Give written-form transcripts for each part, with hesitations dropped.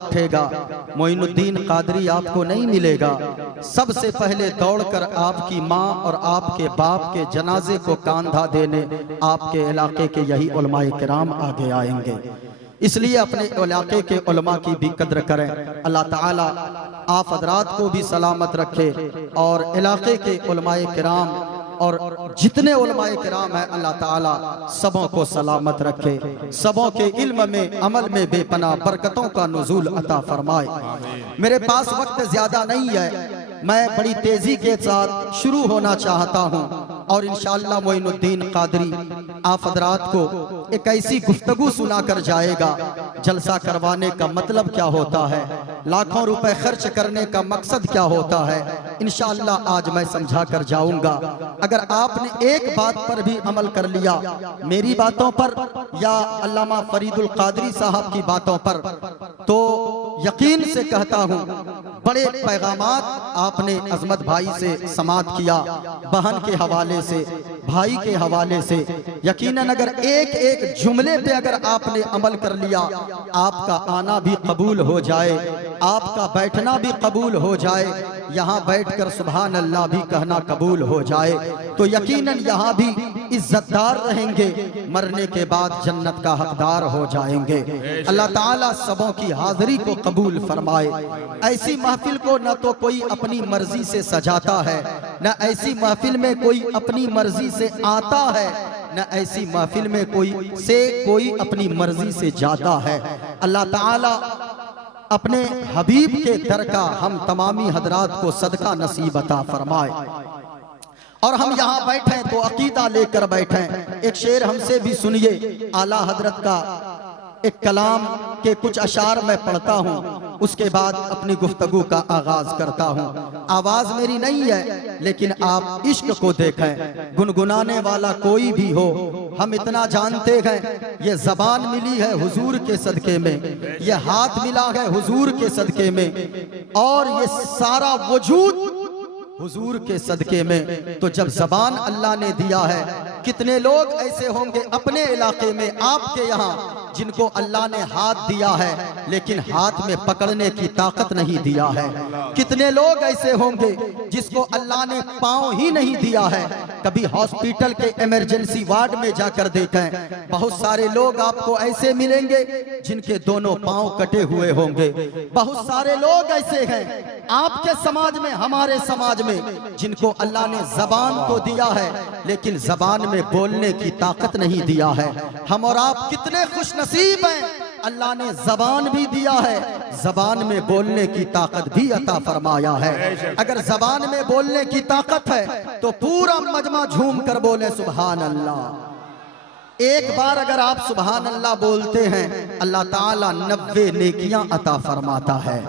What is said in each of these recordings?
उठेगा, मोइनुद्दीन कादरी आपको नहीं मिलेगा। सबसे पहले दौड़कर आपकी माँ और आपके बाप के जनाजे को कांधा देने आपके इलाके के यही उलमाए किराम आगे आएंगे। इसलिए अपने इलाके के उलमा की भी कद्र करें। अल्लाह ताला आप हजरात को भी सलामत रखे और इलाके के उलमाए किराम और जितने उलमाए किराम हैं अल्लाह ताला सबों को सलामत रखे, सबों के इल्म में अमल में बेपनाह बरकतों का नुज़ूल अता फरमाए। मेरे पास वक्त ज्यादा नहीं है, मैं बड़ी तेजी के साथ शुरू होना चाहता हूँ और इंशाअल्लाह मोइनुद्दीन कादरी आप हजरात को एक ऐसी गुफ्तगू सुना कर जाएगा। जलसा करवाने का मतलब क्या होता है, लाखों रुपए खर्च करने का मकसद क्या होता है, इंशाअल्लाह आज मैं समझा कर जाऊंगा। अगर आपने एक बात पर भी अमल कर लिया, मेरी बातों पर या अल्लामा फरीदुल कादरी साहब की बातों पर, तो यकीन से कहता हूँ बड़े पैगामात आपने अजमत भाई से समात किया, बहन के हवाले से, भाई के हवाले से। यकीनन अगर एक एक जुमले पे अगर आपने अमल कर लिया, आपका आना भी कबूल हो जाए, आपका बैठना भी कबूल हो जाए, यहाँ बैठकर सुभान अल्लाह भी कहना कबूल हो जाए, तो यकीनन यहाँ भी इज्जतदार रहेंगे, मरने के बाद जन्नत का हकदार हो जाएंगे। अल्लाह ताला सबों की हाजिरी को कबूल फरमाए। ऐसी महफिल को न तो कोई अपनी मर्जी से सजाता है, न ऐसी महफिल में कोई अपनी मर्जी से आता है, न ऐसी महफिल में कोई अपनी मर्जी से जाता है। अल्लाह ताला अपने हबीब के दर का हम तमामी हजरात को सदका नसीब अता फरमाए। और हम यहाँ बैठे तो अकीदा लेकर बैठे। एक शेर हमसे भी सुनिए, आला हजरत का एक कलाम के कुछ अशार मैं पढ़ता हूँ, उसके बाद अपनी गुफ्तगू का आगाज करता हूँ। आवाज मेरी नहीं है, लेकिन आप इश्क को देखें, गुनगुनाने वाला कोई भी हो, हम इतना जानते हैं ये जबान मिली है हुजूर के सदके में, ये हाथ मिला है हुजूर के सदके में, और ये सारा वजूद हुजूर के सदके में। तो जब जबान अल्लाह ने दिया है, कितने लोग ऐसे होंगे अपने इलाके में आपके यहाँ जिनको अल्लाह ने हाथ दिया है लेकिन हाथ में पकड़ने की ताकत नहीं दिया है। कितने लोग ऐसे होंगे जिसको अल्लाह ने पांव ही नहीं दिया है। कभी हॉस्पिटल के इमरजेंसी वार्ड में जाकर देखें, बहुत सारे लोग आपको ऐसे मिलेंगे जिनके दोनों पांव कटे हुए होंगे। बहुत सारे लोग ऐसे हैं आपके समाज में, हमारे समाज में, जिनको अल्लाह ने जबान तो दिया है लेकिन जबान में बोलने की ताकत नहीं दिया है। हम और आप कितने खुश नसीब हैं, अल्लाह ने जबान भी दिया है, जबान में बोलने की ताकत भी अता फरमाया है। अगर जबान में बोलने की ताकत है तो पूरा मजमा झूम कर बोले सुभान अल्लाह। एक बार अगर आप सुभान अल्लाह बोलते हैं, अल्लाह ताला 90 नेकियां अता फरमाता है।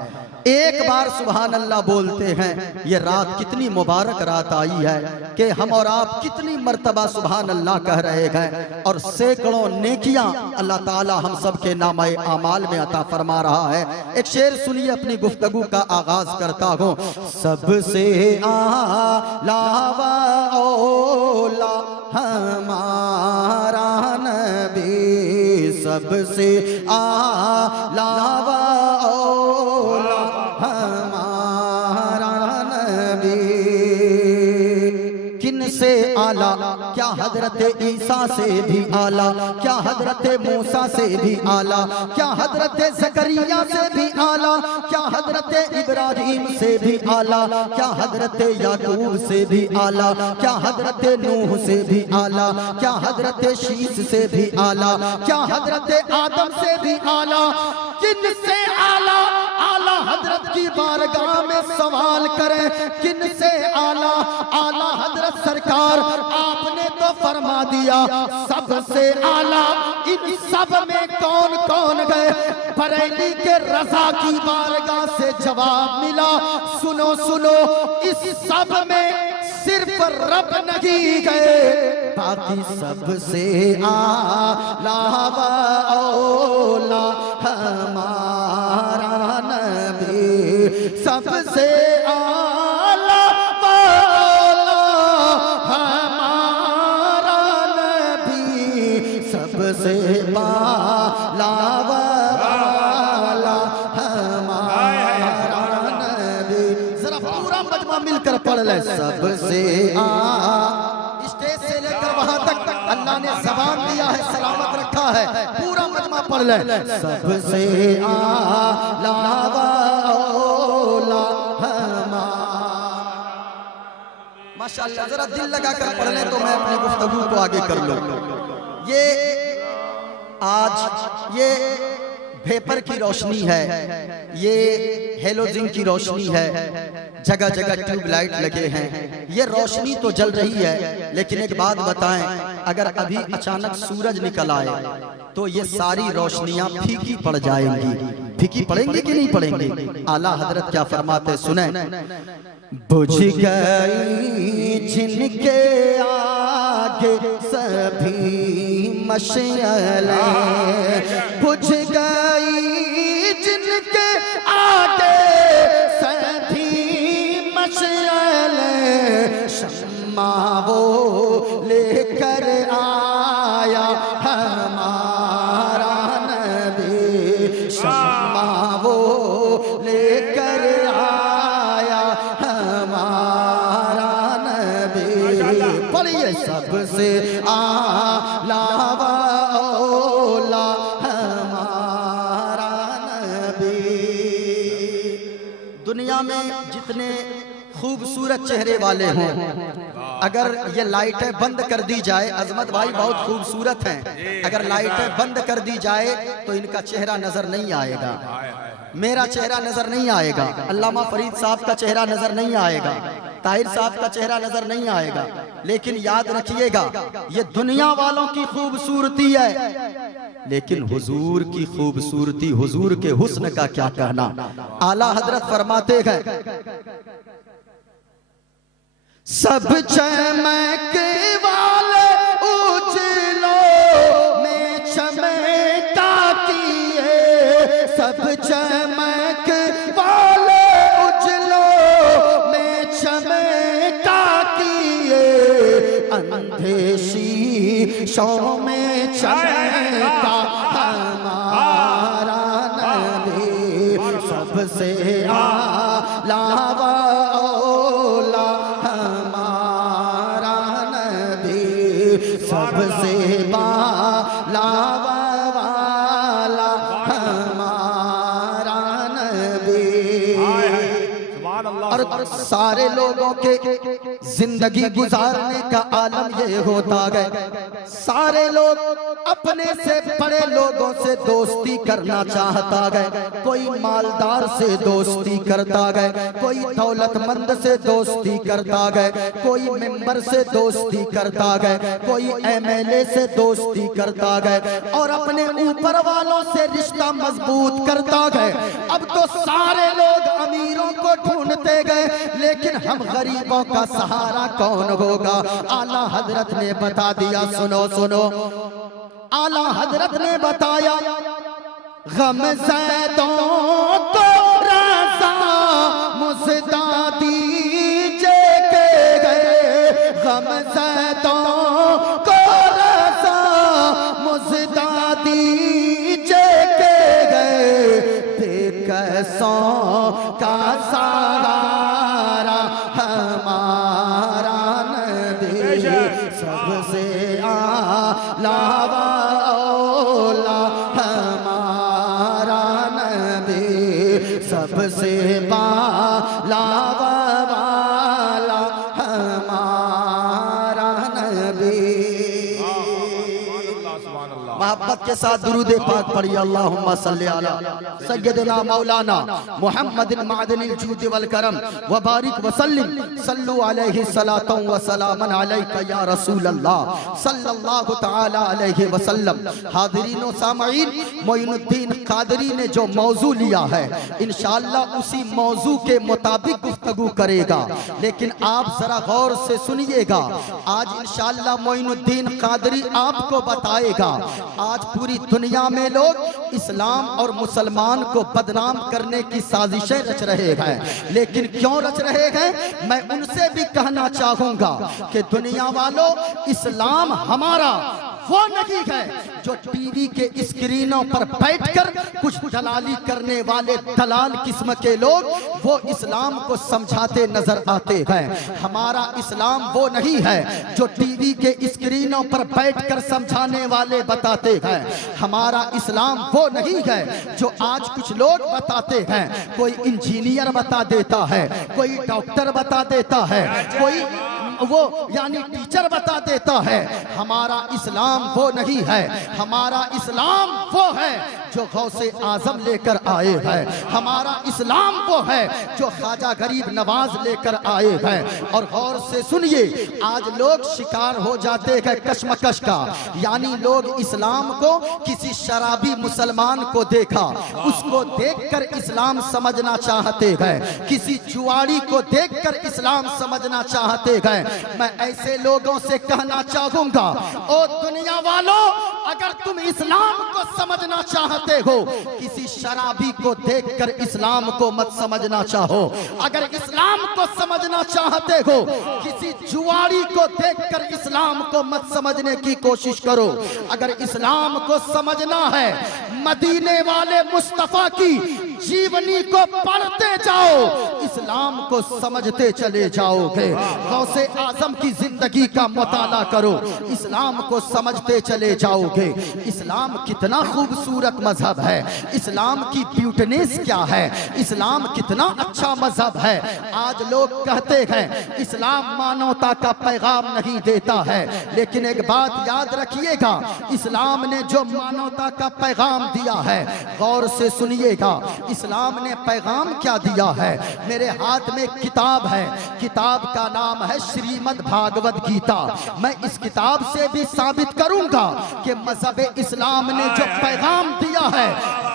एक बार सुभान अल्लाह बोलते हैं, ये रात कितनी मुबारक रात आई है कि हम और आप कितनी मर्तबा सुभान अल्लाह कह रहे हैं, और सैकड़ों नेकियां अल्लाह ताला हम सब के नामाए आमाल में अता फरमा रहा है। एक शेर सुनिए, अपनी गुफ्तगू का आगाज करता हूँ। सबसे आला औला हमारा नबी, सबसे आला औला हमारा नबी। किन से आला, क्या हजरत ईसा से भी आला, क्या हजरत मूसा से भी आला, क्या हजरत ज़करिया से भी आला, क्या हजरत इब्राहिम से भी आला, क्या हजरत याकूब से भी आला, क्या हजरत नूह से भी आला, क्या हजरत शीस से भी आला, क्या हजरत आदम से भी आला। किन से आला, आला हजरत की बारगाह में सवाल करें, किन से आला, आला हजरत सरकार आपने तो फरमा दिया सबसे आला। इन सब में कौन कौन गए, बरेली के रजा की बारगाह से जवाब मिला, सुनो सुनो इस सब में सिर्फ रब नहीं गए, बाकी सबसे आला औला हमारा नबी, सबसे आला औला हमारा नबी, सबसे आला वाला पढ़ ले। सबसे स्टेज से लेकर वहां तक अल्लाह ने ज़बान दिया है, सलामत रखा है, पूरा मजमा पढ़ ले। सबसे आला वाला माशाअल्लाह, जरा दिल लगा कर पढ़ ले तो मैं अपनी गुफ्तगू को आगे कर लूं। ये आज ये वेपर की रोशनी है, ये हेलोजन की रोशनी है, जगह जगह ट्यूबलाइट लगे हैं, ये रोशनी तो जल रही है। लेकिन एक बात बताएं, अगर अभी अचानक सूरज निकल आए तो ये सारी रोशनियां फीकी पड़ जाएंगी। फीकी पड़ेंगी कि नहीं पड़ेंगी? आला हजरत क्या फरमाते सुने। बुझ गई जिनके आगे सभी मशअलें, बुझ गई जिनके आगे सभी मशअलें, शम्मा वो लेकर आया हमारा नबी, शम्मा वो लेकर आया हमारा नबी। पढ़िए सबसे आला वाला हमारा नबी। दुनिया में जितने खूबसूरत चेहरे वाले हों, अगर ये लाइटें बंद कर दी जाए, अजमत भाई बहुत खूबसूरत हैं, अगर लाइटें बंद कर दी जाए तो इनका चेहरा नजर नहीं आएगा, मेरा चेहरा नजर नहीं आएगा, अल्लामा फरीद साहब का चेहरा नजर नहीं आएगा, ताहिर साहब का चेहरा नजर नहीं आएगा। लेकिन याद रखिएगा, ये दुनिया वालों की खूबसूरती है, लेकिन हुजूर की खूबसूरती, हुजूर के हुस्न का क्या कहना। आला हजरत फरमाते हैं, सब चमक वाले उजलों में चमका किए, सब चमक वाले उजलों में चमका किए, अंधे शीशों में चमका हमारा नबी। सबसे आला वाला हमारा नबी, सबसे आला वाला हमारा नबी। और सारे लोगों के जिंदगी गुजारने का आलम ये होता है, सारे लोग अपने से बड़े लोगों से दोस्ती करना चाहता है। कोई मालदार से दोस्ती करता है, कोई दौलतमंद से दोस्ती करता है, कोई मेंबर से दोस्ती करता है, कोई एमएलए से दोस्ती करता है, और अपने ऊपर वालों से रिश्ता मजबूत करता है। अब तो सारे लोग अमीरों को ढूंढते गए, लेकिन हम गरीबों का सहारा कौन होगा? आला हजरत ने बता दिया, सुनो सुनो, आला हजरत ने बताया, गमज़दों को रज़ा मुज़दा दीजिए के गए, गमज़दों को रज़ा मुज़दा दीजिए के गए, बेकसों का सहारा हमारा नबी। सबसे आला वाला हमारा नबी, सबसे आला वाला हमारा नबी। मोहब्बत के साथ दुरूद पाक पढ़िए, अल्लाहुम्मा सल्ली अला सय्यदना मौलाना मुहम्मदिन मादनिल जूद वल करम व बारिक व सल्लिम, सल्लु अलैहि सलातु व सलामन अलैका या रसूल अल्लाह सल्लल्लाहु तआला अलैहि वसल्लम। हाज़रीन व सामईन, मोइनुद्दीन कादरी ने जो मौजू लिया है, इंशाअल्लाह उसी मौजू के मुताबिक गुफ्तगू करेगा, लेकिन आप जरा गौर से सुनिएगा। आज इंशाअल्लाह मोइनुद्दीन कादरी आपको बताएगा, आज पूरी दुनिया में लोग इस्लाम और मुसलमान को बदनाम करने की साजिशें रच रहे हैं, लेकिन क्यों रच रहे हैं? मैं उनसे भी कहना चाहूंगा कि दुनिया वालों, इस्लाम हमारा वो नहीं है जो टीवी के स्क्रीनों पर बैठकर कुछ दलाली करने वाले दलाल किस्म के लोग वो इस्लाम को समझाते नजर आते हैं। हमारा इस्लाम वो नहीं है जो टीवी के स्क्रीनों पर बैठकर समझाने वाले बताते हैं। हमारा इस्लाम वो नहीं है जो आज कुछ लोग बताते हैं। कोई इंजीनियर बता देता है, कोई डॉक्टर बता देता है, कोई वो यानी टीचर बता देता है। हमारा इस्लाम वो नहीं है। हमारा इस्लाम वो है जो गौसे आजम लेकर आए हैं। हमारा इस्लाम वो है जो ख्वाजा गरीब नवाज लेकर आए हैं। और गौर से सुनिए, आज लोग शिकार हो जाते हैं कशमकश का, यानी लोग इस्लाम को किसी शराबी मुसलमान को देखा, उसको देखकर इस्लाम समझना चाहते हैं, किसी जुआड़ी को देखकर इस्लाम समझना चाहते हैं। मैं ऐसे लोगों से कहना चाहूंगा, ओ दुनिया वालों, अगर तुम इस्लाम को समझना चाहते हो, किसी शराबी को देखकर इस्लाम को मत समझना चाहो। अगर इस्लाम को समझना चाहते हो, किसी जुआरी को देखकर इस्लाम को मत समझने की कोशिश करो। अगर इस्लाम को समझना है, मदीने वाले मुस्तफा की जीवनी को पढ़ते जाओ, इस्लाम को समझते चले जाओगे। गौसे आजम की जिंदगी का मुताला करो, इस्लाम को समझते चले जाओगे। इस्लाम कितना खूबसूरत मजहब है, इस्लाम की ब्यूटीनेस क्या है, इस्लाम कितना अच्छा मजहब है। आज लोग कहते हैं इस्लाम मानवता का पैगाम नहीं देता है, लेकिन एक बात याद रखिएगा, इस्लाम ने जो मानवता का पैगाम दिया है, गौर से सुनिएगा, इस्लाम ने पैगाम क्या दिया है। मेरे हाथ में किताब है, किताब का नाम है श्रीमद् भागवत गीता। मैं इस किताब से भी साबित करूंगा कि मजहब इस्लाम ने जो पैगाम दिया है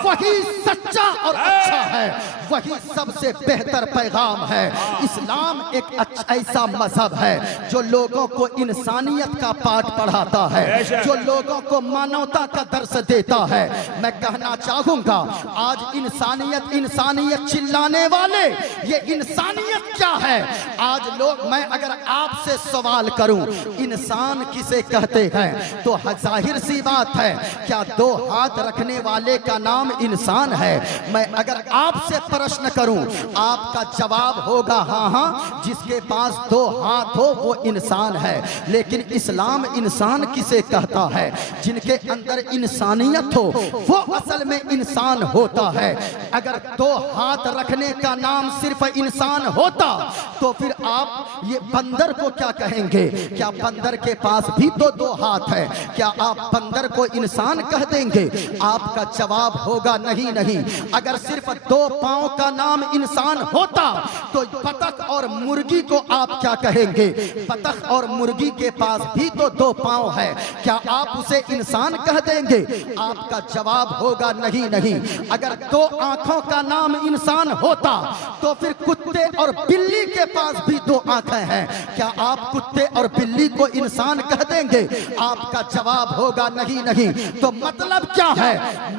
वही सच्चा और अच्छा है, वही सबसे बेहतर पैगाम है। इस्लाम एक ऐसा मजहब है जो लोगों को इंसानियत का पाठ पढ़ाता है, जो लोगों को मानवता का दर्स देता है। मैं कहना चाहूंगा, आज इंसानियत इंसानियत चिल्लाने वाले, ये इंसानियत क्या है? आज लोग, मैं अगर आपसे सवाल करूं इंसान किसे कहते हैं, तो जाहिर सी बात है, क्या दो हाथ रखने वाले का नाम इंसान है? मैं अगर आपसे प्रश्न करूं, आपका जवाब होगा हाँ हाँ, जिसके पास दो हाथ हो वो इंसान है। लेकिन इस्लाम इंसान किसे कहता है? जिनके अंदर इंसानियत हो वो असल में इंसान होता है। अगर दो हाथ रखने का नाम सिर्फ इंसान होता तो फिर आप ये बंदर को क्या कहेंगे? क्या बंदर के पास भी तो दो हाथ है? क्या आप बंदर को इंसान कह देंगे? आपका जवाब होगा नहीं नहीं। अगर सिर्फ दो पांव का नाम इंसान होता तो बतख और मुर्गी को आप क्या कहेंगे? बतख और मुर्गी के पास भी तो दो पांव है, क्या आप उसे इंसान कह देंगे? आपका जवाब होगा नहीं नहीं। अगर दो आंखों का नाम इंसान होता तो फिर कुत्ते और बिल्ली के पास भी दो आंखें हैं, क्या आप कुत्ते और बिल्ली को इंसान कह देंगे? आपका जवाब होगा नहीं नहीं। तो मतलब क्या है?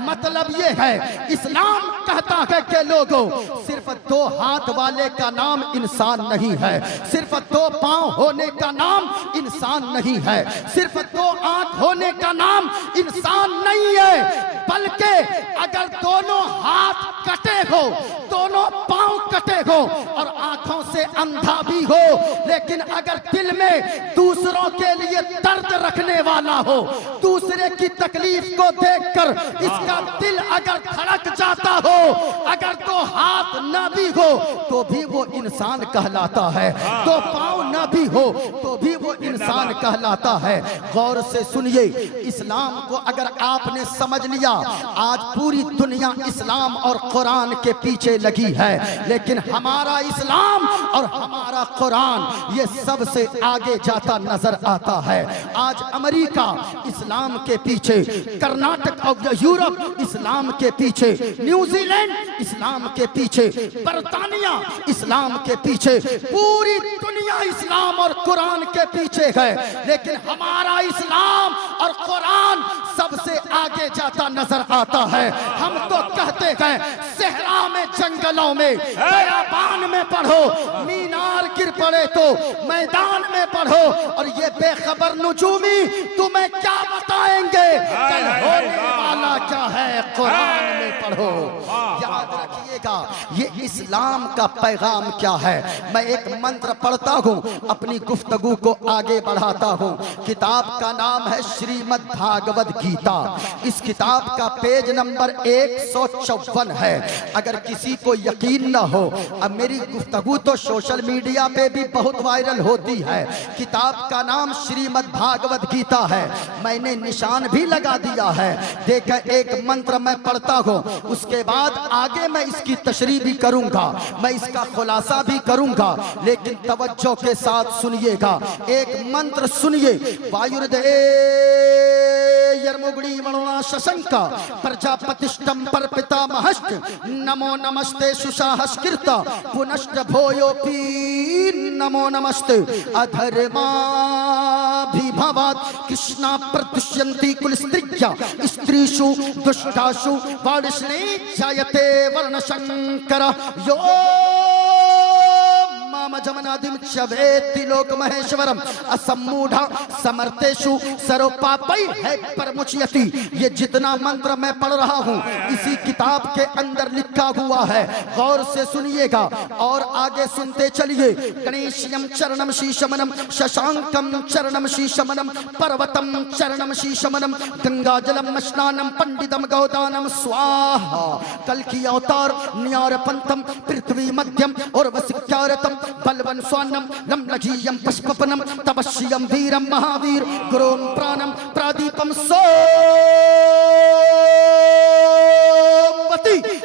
मतलब ये है, इस्लाम कहता है कि लोगों, सिर्फ दो हाथ वाले का नाम इंसान नहीं है, सिर्फ दो पांव होने का नाम इंसान नहीं है, सिर्फ दो आंख होने का नाम इंसान नहीं है, बल्कि अगर दोनों हाथ कटे हो, दोनों पांव कटे हो और आंखों से अंधा भी हो, लेकिन अगर दिल में दूसरों के लिए दर्द रखने वाला हो, दूसरे की तकलीफ को देखकर इसका दिल अगर धड़क जाता हो, अगर दो हाथ न भी हो तो भी वो इंसान कहलाता है, दो पांव न भी हो तो भी वो इंसान कहलाता है। गौर से सुनिए, इस्लाम को अगर आपने समझ लिया, आज पूरी दुनिया इस्लाम और कुरान के पीछे लगी है, लेकिन हमारा इस्लाम और हमारा कुरान ये सबसे आगे जाता नजर आता है। आज अमेरिका इस्लाम के पीछे, कर्नाटक और यूरोप इस्लाम के पीछे, न्यूजीलैंड इस्लाम के पीछे, बरतानिया इस्लाम के पीछे, पूरी दुनिया इस्लाम और कुरान के पीछे है, लेकिन हमारा इस्लाम और कुरान सबसे आगे जाता नजर आता है। हम तो कहते हैं सहरा में, जंगलों में, बयाबान में पढ़ो, मीनार गिर पड़े तो मैदान में पढ़ो, और ये बेखबर नुजूमी तुम्हें क्या बताएंगे कल होने वाला क्या है कुरान में पढ़ो। याद रखिएगा ये इस्लाम का पैगाम क्या है। मैं एक मंत्र पढ़ता हूँ, अपनी गुफ्तगू को आगे बढ़ाता हूँ। किताब का नाम है श्रीमद् भागवत गीता। इस किताब का पेज नंबर 154 है। अगर किसी को यकीन न हो, अब मेरी गुफ्तगू तो सोशल मीडिया पे भी बहुत वायरल होती है। किताब का नाम श्रीमद् भागवत गीता है। मैंने निशान भी लगा दिया है। देख एक मंत्र मैं पढ़ता हूँ, उसके बाद आगे मैं इसकी तशरीह भी करूंगा, मैं इसका खुलासा भी करूंगा, लेकिन तवज्जो के साथ सुनिएगा। एक मंत्र सुनिए। वायुर्दे यर्मुगुड़ी मणुना शशंक प्रजापतिष्ठं पर पितामहश्च नमो नमस्ते सुशाहस्कृत पुनश्च भोयोपि नमो नमस्ते अधर्मा भिभवात् कृष्णा प्रदुष्यन्ति कुलस्त्रिज्या स्त्रीषु दुष्टासु वार्ष्णे जायते वर्णशंकर यो जमनादिम चवेति लोक महेश्वरम असम्मूढ़ा समर्थेषु सर्वपापै है परमुच्यति। ये जितना मंत्र मैं पढ़ रहा हूँ इसी किताब के अंदर लिखा हुआ है, गौर से सुनिएगा और आगे सुनते चलिए। गणेशयम चरणम शीशमनम शशांकम चरणम शीशमनम पर्वतम चरणम शीशमनम गंगाजलम स्नानम पंडितम गौदानम स्वाहा। कल की अवतार न्यार पंथम पृथ्वी मध्यम और वसिक्यारतम बलवन स्वानम लम्लघीयम पुष्पपनम तपस्यम वीरम महावीर गुरोम प्राणम प्रादीपम सोमवती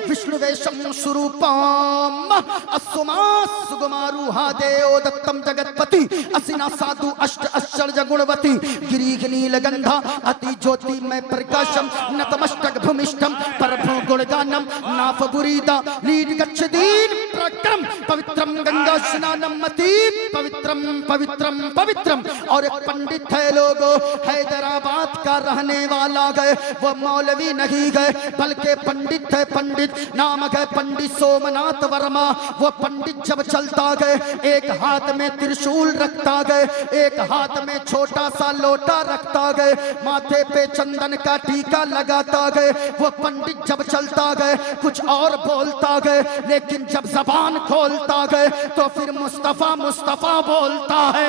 विष्णुवेशम स्वरूपम अस्सुमा सुगमारूहा देव दत्तम जगतपति असिना साधु अष्ट आश्चर्य गुणवती गिरीघनील गंधा अति ज्योति में प्रकाशम नतमस्तक भूमिष्ठम परभु गुणगानम नाफबुरीदा लीड गच्छदीन प्रक्रम पवित्रम गंगा स्नानम मति पवित्रम पवित्रम पवित्रम। और एक पंडित है लोगो, हैदराबाद का रहने वाला गए, वो मौलवी नहीं गए बल्कि पंडित है। पंडित नाम है पंडित सोमनाथ वर्मा। वो पंडित जब चलता गए एक हाथ में त्रिशूल रखता गए, एक हाथ में छोटा सा लोटा रखता गए, माथे पे चंदन का टीका लगाता गए। वो पंडित जब चलता गए कुछ और बोलता गए, लेकिन जब जबान खोलता गए तो फिर मुस्तफा मुस्तफा बोलता है।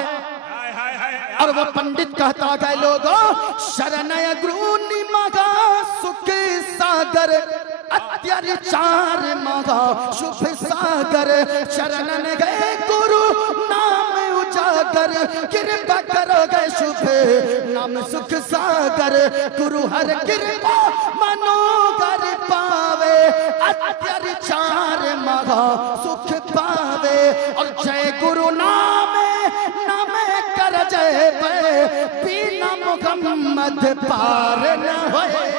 और वो पंडित कहता गए लोगों शरणय गुरुनि मगा सुख सागर अत्याचार मगा शुभ सागर शरणन गए गुरु नाम उजागर कृपा करो गए शुभ नाम सुख सागर गुरु हर कृपा मनोगर पावे अत्याचार मगा सुख पावे। और जय गुरु नाम कर जय बिना मुहम्मद पार न होए।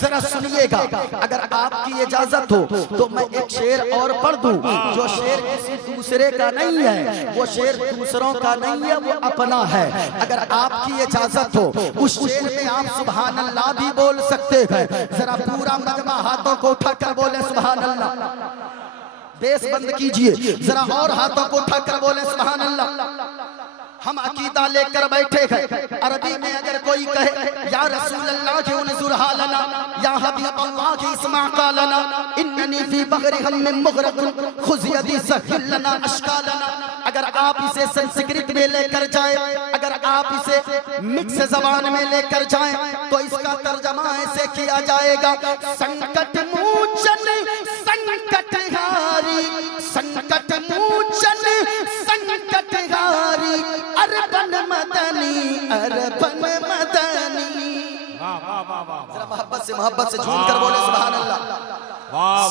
जरा सुनिएगा, अगर आपकी इजाजत हो तो मैं एक शेर और पढ़ दूं, जो शेर किसी दूसरे का नहीं है, वो शेर दूसरों का नहीं है, वो अपना है। अगर आपकी इजाजत हो उस शेर में आप सुभान अल्लाह भी बोल सकते हैं। जरा पूरा मजमा हाथों को उठाकर बोले सुभान अल्लाह। बेस बंद कीजिए जरा और हाथों को उठाकर बोले सुभान अल्लाह। हम अकीदा लेकर बैठे हैं। अरबी में अगर कोई कहे या रसूल अल्लाह की उनजुर हालना या हबीब अल्लाह की इस्मा कालना इन्ननी फी बगरी हम में मुगरकुन खुज़ यदी सहिलना अशकालना। अगर आप इसे संस्कृत में लेकर जाए, अगर आप इसे मिक्स जबान में लेकर जाएं तो इसका तर्जमा ऐसे किया जाएगा संकट मोचन संकट हारी संकट मोचन संकट हारी अरबन मदनी अरबन मदनी। जरा मोहब्बत से झूम कर बोले सुभान अल्लाह।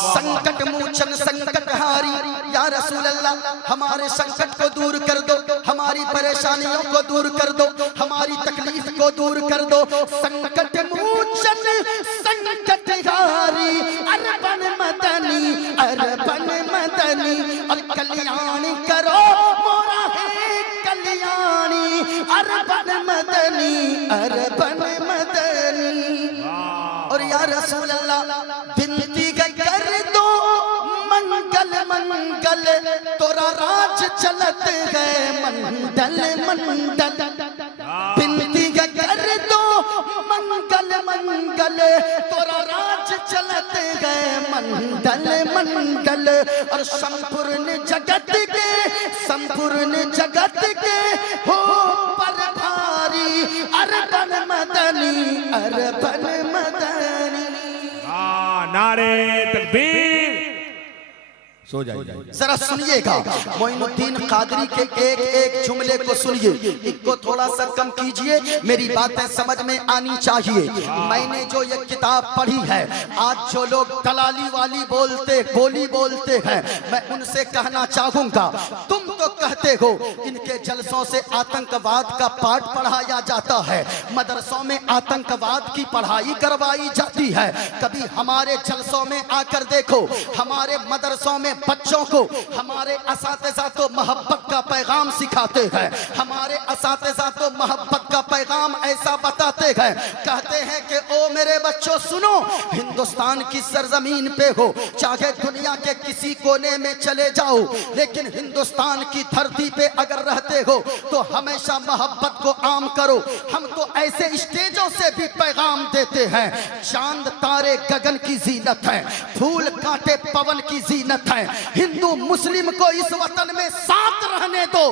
संकट मोचन संकट हारी या रसूल अल्लाह हमारे संकट को दूर कर दो, हमारी परेशानियों को दूर कर दो, हमारी तकलीफ को दूर कर दो। संकट मोचन संकट हारी अरबन मदनी अरबन मदनी। और कल्याणी करो मोरा है कल्याणी अरबन मदनी अरबन मदनी। और या रसूल अल्लाह बिनती कर दो मंगल मंगल तोरा राज चलत है मंडल मंडल। बिनती कर दो मंगल मंगल, तोरा राज चलते गए मंडल मंडल। और संपूर्ण जगत के, संपूर्ण जगत के हो पर भारी, अरबन मदनी अरबन मदनी। नारे तकबीर। सो जाइए। जरा सुनिएगा, मोइनुद्दीन कादरी के एक एक जुमले को सुनिए, इनको थोड़ा सा कम कीजिए, मेरी बातें समझ में आनी चाहिए। मैंने जो ये किताब पढ़ी है, आज जो लोग दलाली वाली बोली बोलते हैं, मैं उनसे कहना चाहूंगा, तुम तो कहते हो इनके जलसों से आतंकवाद का पाठ पढ़ाया जाता है, मदरसों में आतंकवाद की पढ़ाई करवाई जाती है। कभी हमारे जलसों में आकर देखो, हमारे मदरसों में बच्चों को हमारे असातिज़ा तो मोहब्बत का पैगाम सिखाते हैं, हमारे असातिज़ा तो मोहब्बत का पैगाम ऐसा बताते हैं, कहते हैं कि ओ मेरे बच्चों सुनो, हिंदुस्तान की सरजमीन पे हो, चाहे दुनिया के किसी कोने में चले जाओ, लेकिन हिंदुस्तान की धरती पे अगर रहते हो तो हमेशा मोहब्बत को आम करो। हम तो ऐसे स्टेजों से भी पैगाम देते हैं, चांद तारे गगन की जीनत है, फूल कांटे पवन की जीनत है, हिंदू मुस्लिम को इस वतन में साथ रहने दो,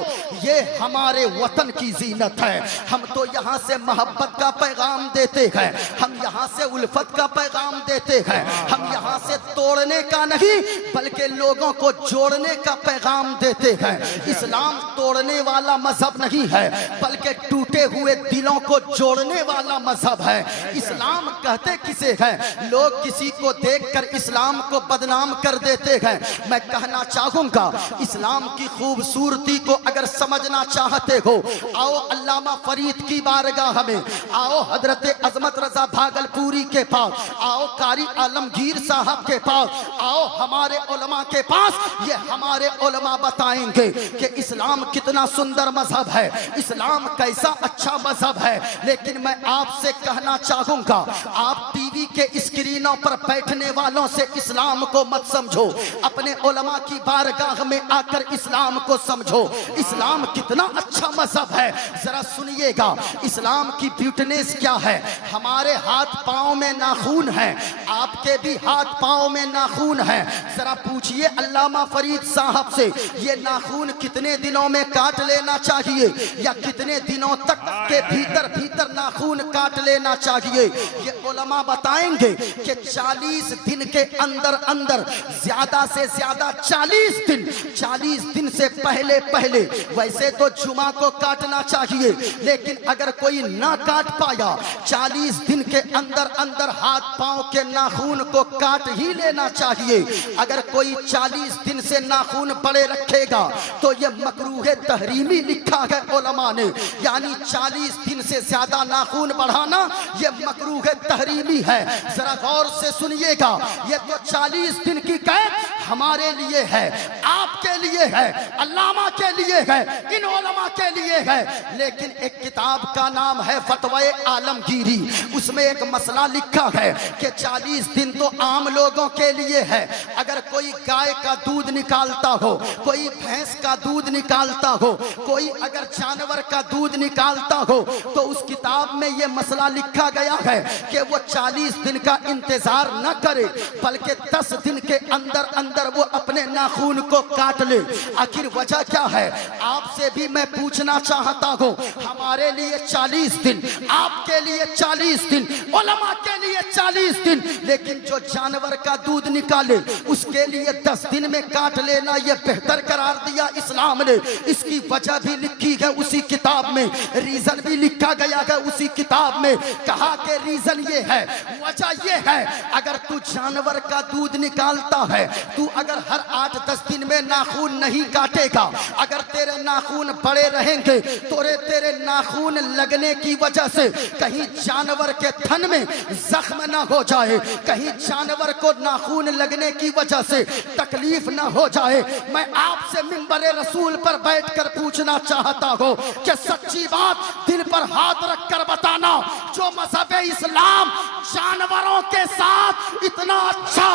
ये हमारे वतन की जीनत है। हम तो यहाँ से मोहब्बत का पैगाम देते हैं, हम यहाँ से उल्फत का पैगाम देते हैं, हम यहाँ से तोड़ने का नहीं बल्कि लोगों को जोड़ने का पैगाम देते हैं। इस्लाम तोड़ने वाला मजहब नहीं है, बल्कि टूटे हुए दिलों को जोड़ने वाला मजहब है। इस्लाम कहते किसे हैं? लोग किसी को देखकर इस्लाम को बदनाम कर देते हैं। मैं कहना चाहूंगा, इस्लाम की खूबसूरती को अगर समझना चाहते हो, आओ अल्लामा फरीद की बारगाह में, आओ हजरत अजमत रजा भागलपुरी के पास, आओ कारी आलमगीर साहब के पास, आओ हमारे उलमा के पास। ये हमारे उलमा बताएंगे कि इस्लाम कितना सुंदर मजहब है, इस्लाम कैसा अच्छा मजहब है। लेकिन मैं आपसे कहना चाहूंगा, आप टीवी के स्क्रीनों पर बैठने वालों से इस्लाम को मत समझो, अपने उलमा की बारगाह में आकर इस्लाम को समझो। इस्लाम कितना अच्छा मजहब है, जरा सुनिएगा। इस्लाम की ब्यूटीनेस क्या है? हमारे हाथ पांव में नाखून है, आपके भी हाथ पांव में नाखून है। जरा पूछिए अल्लामा फरीद साहब से, ये नाखून कितने दिनों में काट लेना चाहिए, या कितने दिनों तक के भीतर भीतर नाखून काट लेना चाहिए? ये उलमा बताएंगे कि 40 दिन के अंदर अंदर, ज्यादा से ज्यादा 40 दिन से पहले पहले। वैसे तो जुमा को काटना चाहिए, लेकिन अगर कोई ना काट पाया, 40 दिन के अंदर अंदर हाथ पांव के नाखून को काट ही लेना चाहिए। अगर कोई 40 दिन से नाखून बड़े रखेगा तो यह मकरूह तहरीमी लिखा है उलमा ने, यानी 40 दिन से ज्यादा नाखून बढ़ाना यह मकरूह तहरीमी है। जरा गौर से सुनिएगा, यह तो 40 दिन की कैद हमारे लिए है, आपके लिए है, अल्लामा के लिए है, इन उलमा के लिए है। लेकिन एक किताब का नाम है फतवाए आलमगीरी, उसमें एक मसला लिखा है कि 40 दिन तो आम लोगों के लिए है। अगर कोई गाय का दूध निकालता हो, कोई भैंस का दूध निकालता हो, कोई अगर जानवर का दूध निकालता हो, तो उस किताब में यह मसला लिखा गया है कि वो 40 दिन का इंतजार न करे, बल्कि 10 दिन के अंदर अंदर वो अपने नाखून को काट ले। आखिर वजह क्या है? आपसे भी मैं पूछना चाहता हूँ। हमारे लिए 40 दिन, आपके लिए 40 दिन, उलमा के लिए 40 दिन, लेकिन जो जानवर का दूध निकाले उसके लिए 10 दिन में काट लेना यह बेहतर करार दिया इस्लाम ने। इसकी वजह भी लिखी है उसी किताब में, रीजन भी लिखा गया है उसी किताब में। कहा कि रीजन ये है, वजह ये है, अगर तू जानवर का दूध निकालता है, तू अगर हर 8-10 दिन में नाखून नहीं काटेगा, अगर तेरे नाखून बड़े रहेंगे तो तेरे नाखून लगने की वजह से कहीं जानवर के थन में जख्म ना हो जाए, कहीं जानवर को नाखून लगने की वजह से तकलीफ ना हो जाए। मैं आपसे मिंबरे रसूल पर बैठकर पूछना चाहता हूँ कि सच्ची बात दिल पर हाथ रखकर बताना, जो मजहब इस्लाम जानवरों के साथ इतना अच्छा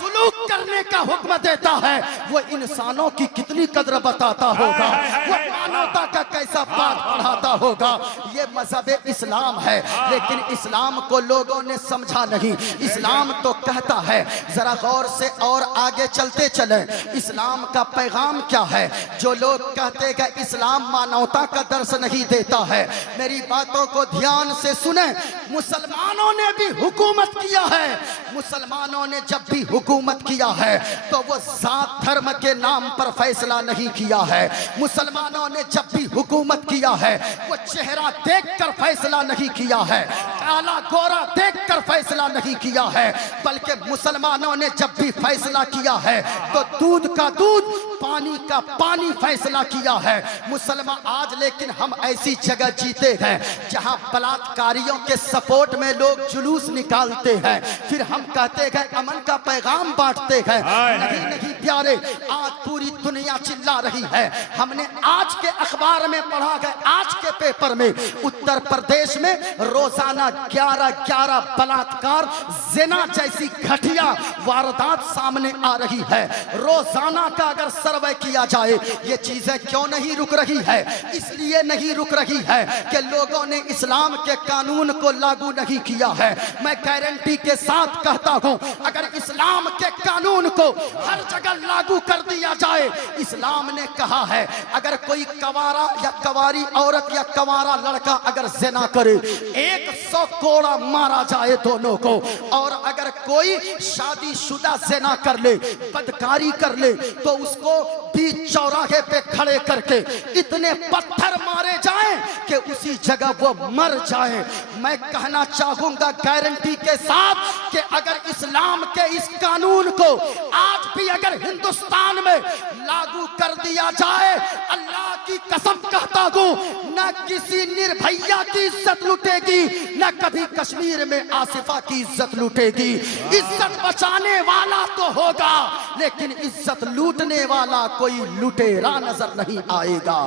सुलूक करने का हुक्म देता है, वो इंसानों की कितनी कदर बताता होगा, वो मानवता का कैसा पाठ पढ़ाता होगा। ये मजहब इस्लाम है, लेकिन इस्लाम को लोगों ने समझा नहीं। इस्लाम तो कहता है, जरा गौर से और आगे चलते चले, इस्लाम का पैगाम क्या है। जो लोग कहते हैं कि इस्लाम मानवता का दर्श नहीं देता है, मेरी बातों को ध्यान से सुने। मुसलमानों ने भी हुकूमत किया है। मुसलमानों ने जब भी हुकूमत किया है तो वो जात धर्म के नाम पर फैसला नहीं किया है। मुसलमानों ने जब भी हुकूमत किया है वो चेहरा देखकर फैसला नहीं किया है, काला गोरा देखकर फैसला नहीं किया है, बल्कि मुसलमानों ने जब भी फैसला किया है तो दूध का दूध, पानी का पानी फैसला किया है। मुसलमान आज लेकिन हम ऐसी जगह जीते हैं जहां बलात्कारियों के सपोर्ट में लोग जुलूस निकालते हैं, फिर हम कहते हैं अमन का पैगाम बांटते हैं। नहीं नहीं प्यारे, आज पूरी दुनिया चिल्ला रही है। हमने आज के अखबार में पढ़ा है, आज के पेपर में, उत्तर प्रदेश में रोजाना 11 बलात्कार, जिना जैसी घटिया वारदात सामने आ रही है। रोजाना का अगर सर्वे किया जाए, ये चीजें क्यों नहीं रुक रही है? इसलिए नहीं रुक रही है कि लोगों ने इस्लाम के कानून को लागू नहीं किया है। मैं गारंटी के साथ कहता हूं, अगर इस्लाम के कानून को हर जगह लागू कर दिया जाए, इस्लाम ने कहा है अगर कोई कवारा या कवारी औरत या कवारा लड़का अगर जिना करे 100 कोड़ा मारा जाए दोनों को, और अगर कोई शादीशुदा जिना कर ले, बदकारी कर ले, तो उसको बीच चौराहे पे खड़े करके इतने पत्थर मारे जाएं कि उसी जगह वो मर जाए। मैं कहना चाहूंगा गारंटी के साथ कि अगर इस्लाम के इस कानून को आज भी अगर हिंदुस्तान में लागू कर दिया जाए, अल्लाह की कसम कहता हूं, न किसी निर्भया की इज्जत लूटेगी, न कभी कश्मीर में आसिफा की इज्जत लूटेगी। इज्जत बचाने वाला तो होगा, लेकिन इज्जत लूटने वाला कोई लुटेरा नजर नहीं आएगा।